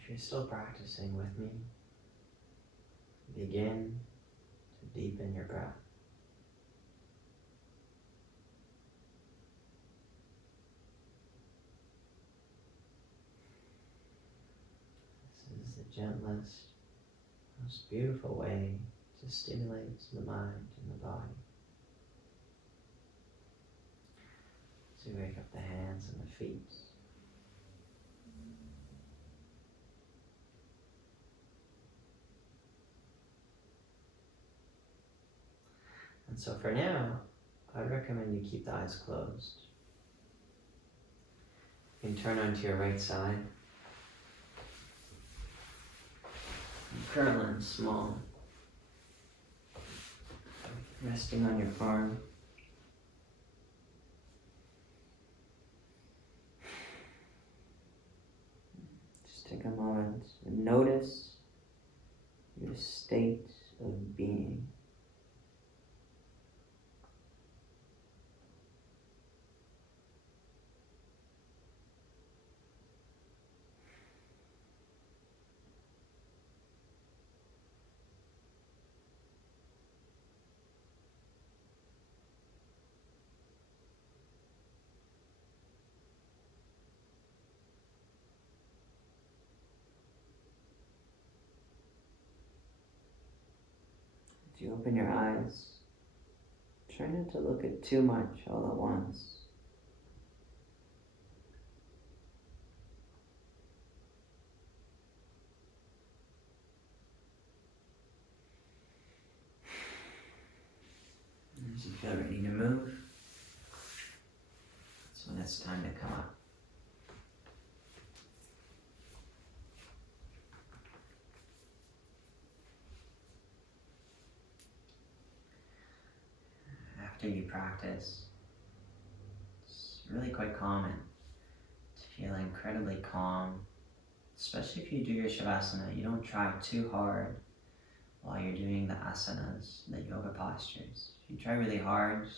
If you're still practicing with me, begin to deepen your breath. This is the gentlest, most beautiful way to stimulate the mind and the body. So wake up the hands and the feet. And so for now, I'd recommend you keep the eyes closed. You can turn onto your right side. Curl in small. Resting on your arm. Just take a moment and notice your state of being. As you open your eyes, try not to look at too much all at once. As you feel ready to move, that's when it's time to come up. After you practice, it's really quite common to feel incredibly calm, especially if you do your Shavasana. You don't try too hard while you're doing the asanas, the yoga postures. If you try really hard,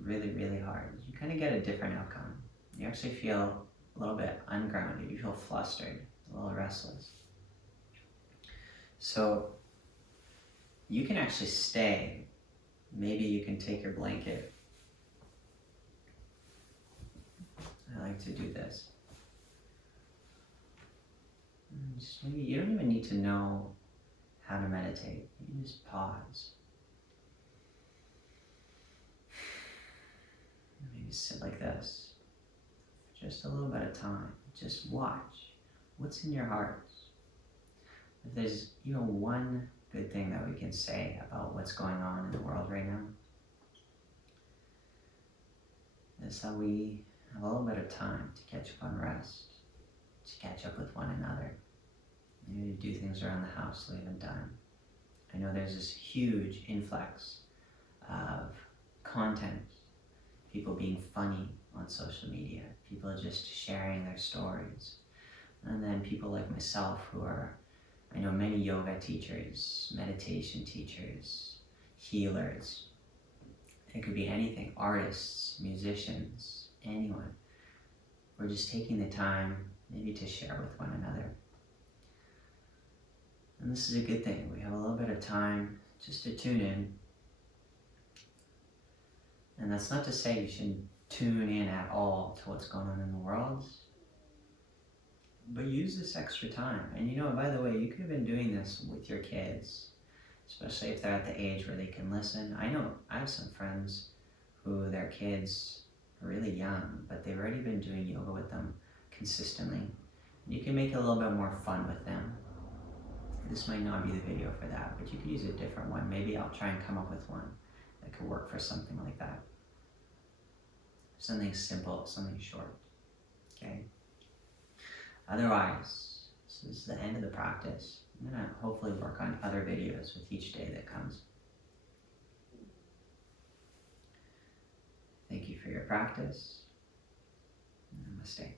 really hard, you kind of get a different outcome. You actually feel a little bit ungrounded. You feel flustered, a little restless. So you can actually stay. Maybe you can take your blanket. I like to do this. Just maybe you don't even need to know how to meditate. You can just pause. Maybe sit like this for just a little bit of time. Just watch what's in your heart. If there's even one good thing that we can say about what's going on in the world right now, is that we have a little bit of time to catch up on rest, to catch up with one another, maybe to do things around the house that we haven't done. I know there's this huge influx of content, people being funny on social media, people just sharing their stories, and then people like myself who are, I know many yoga teachers, meditation teachers, healers. It could be anything, artists, musicians, anyone. We're just taking the time maybe to share with one another. And this is a good thing. We have a little bit of time just to tune in. And that's not to say you shouldn't tune in at all to what's going on in the world. But use this extra time. And by the way, you could have been doing this with your kids, especially if they're at the age where they can listen. I know I have some friends who their kids are really young, but they've already been doing yoga with them consistently. And you can make it a little bit more fun with them. This might not be the video for that, but you could use a different one. Maybe I'll try and come up with one that could work for something like that. Something simple, something short, okay? Otherwise, this is the end of the practice. I'm gonna hopefully work on other videos with each day that comes. Thank you for your practice. Namaste.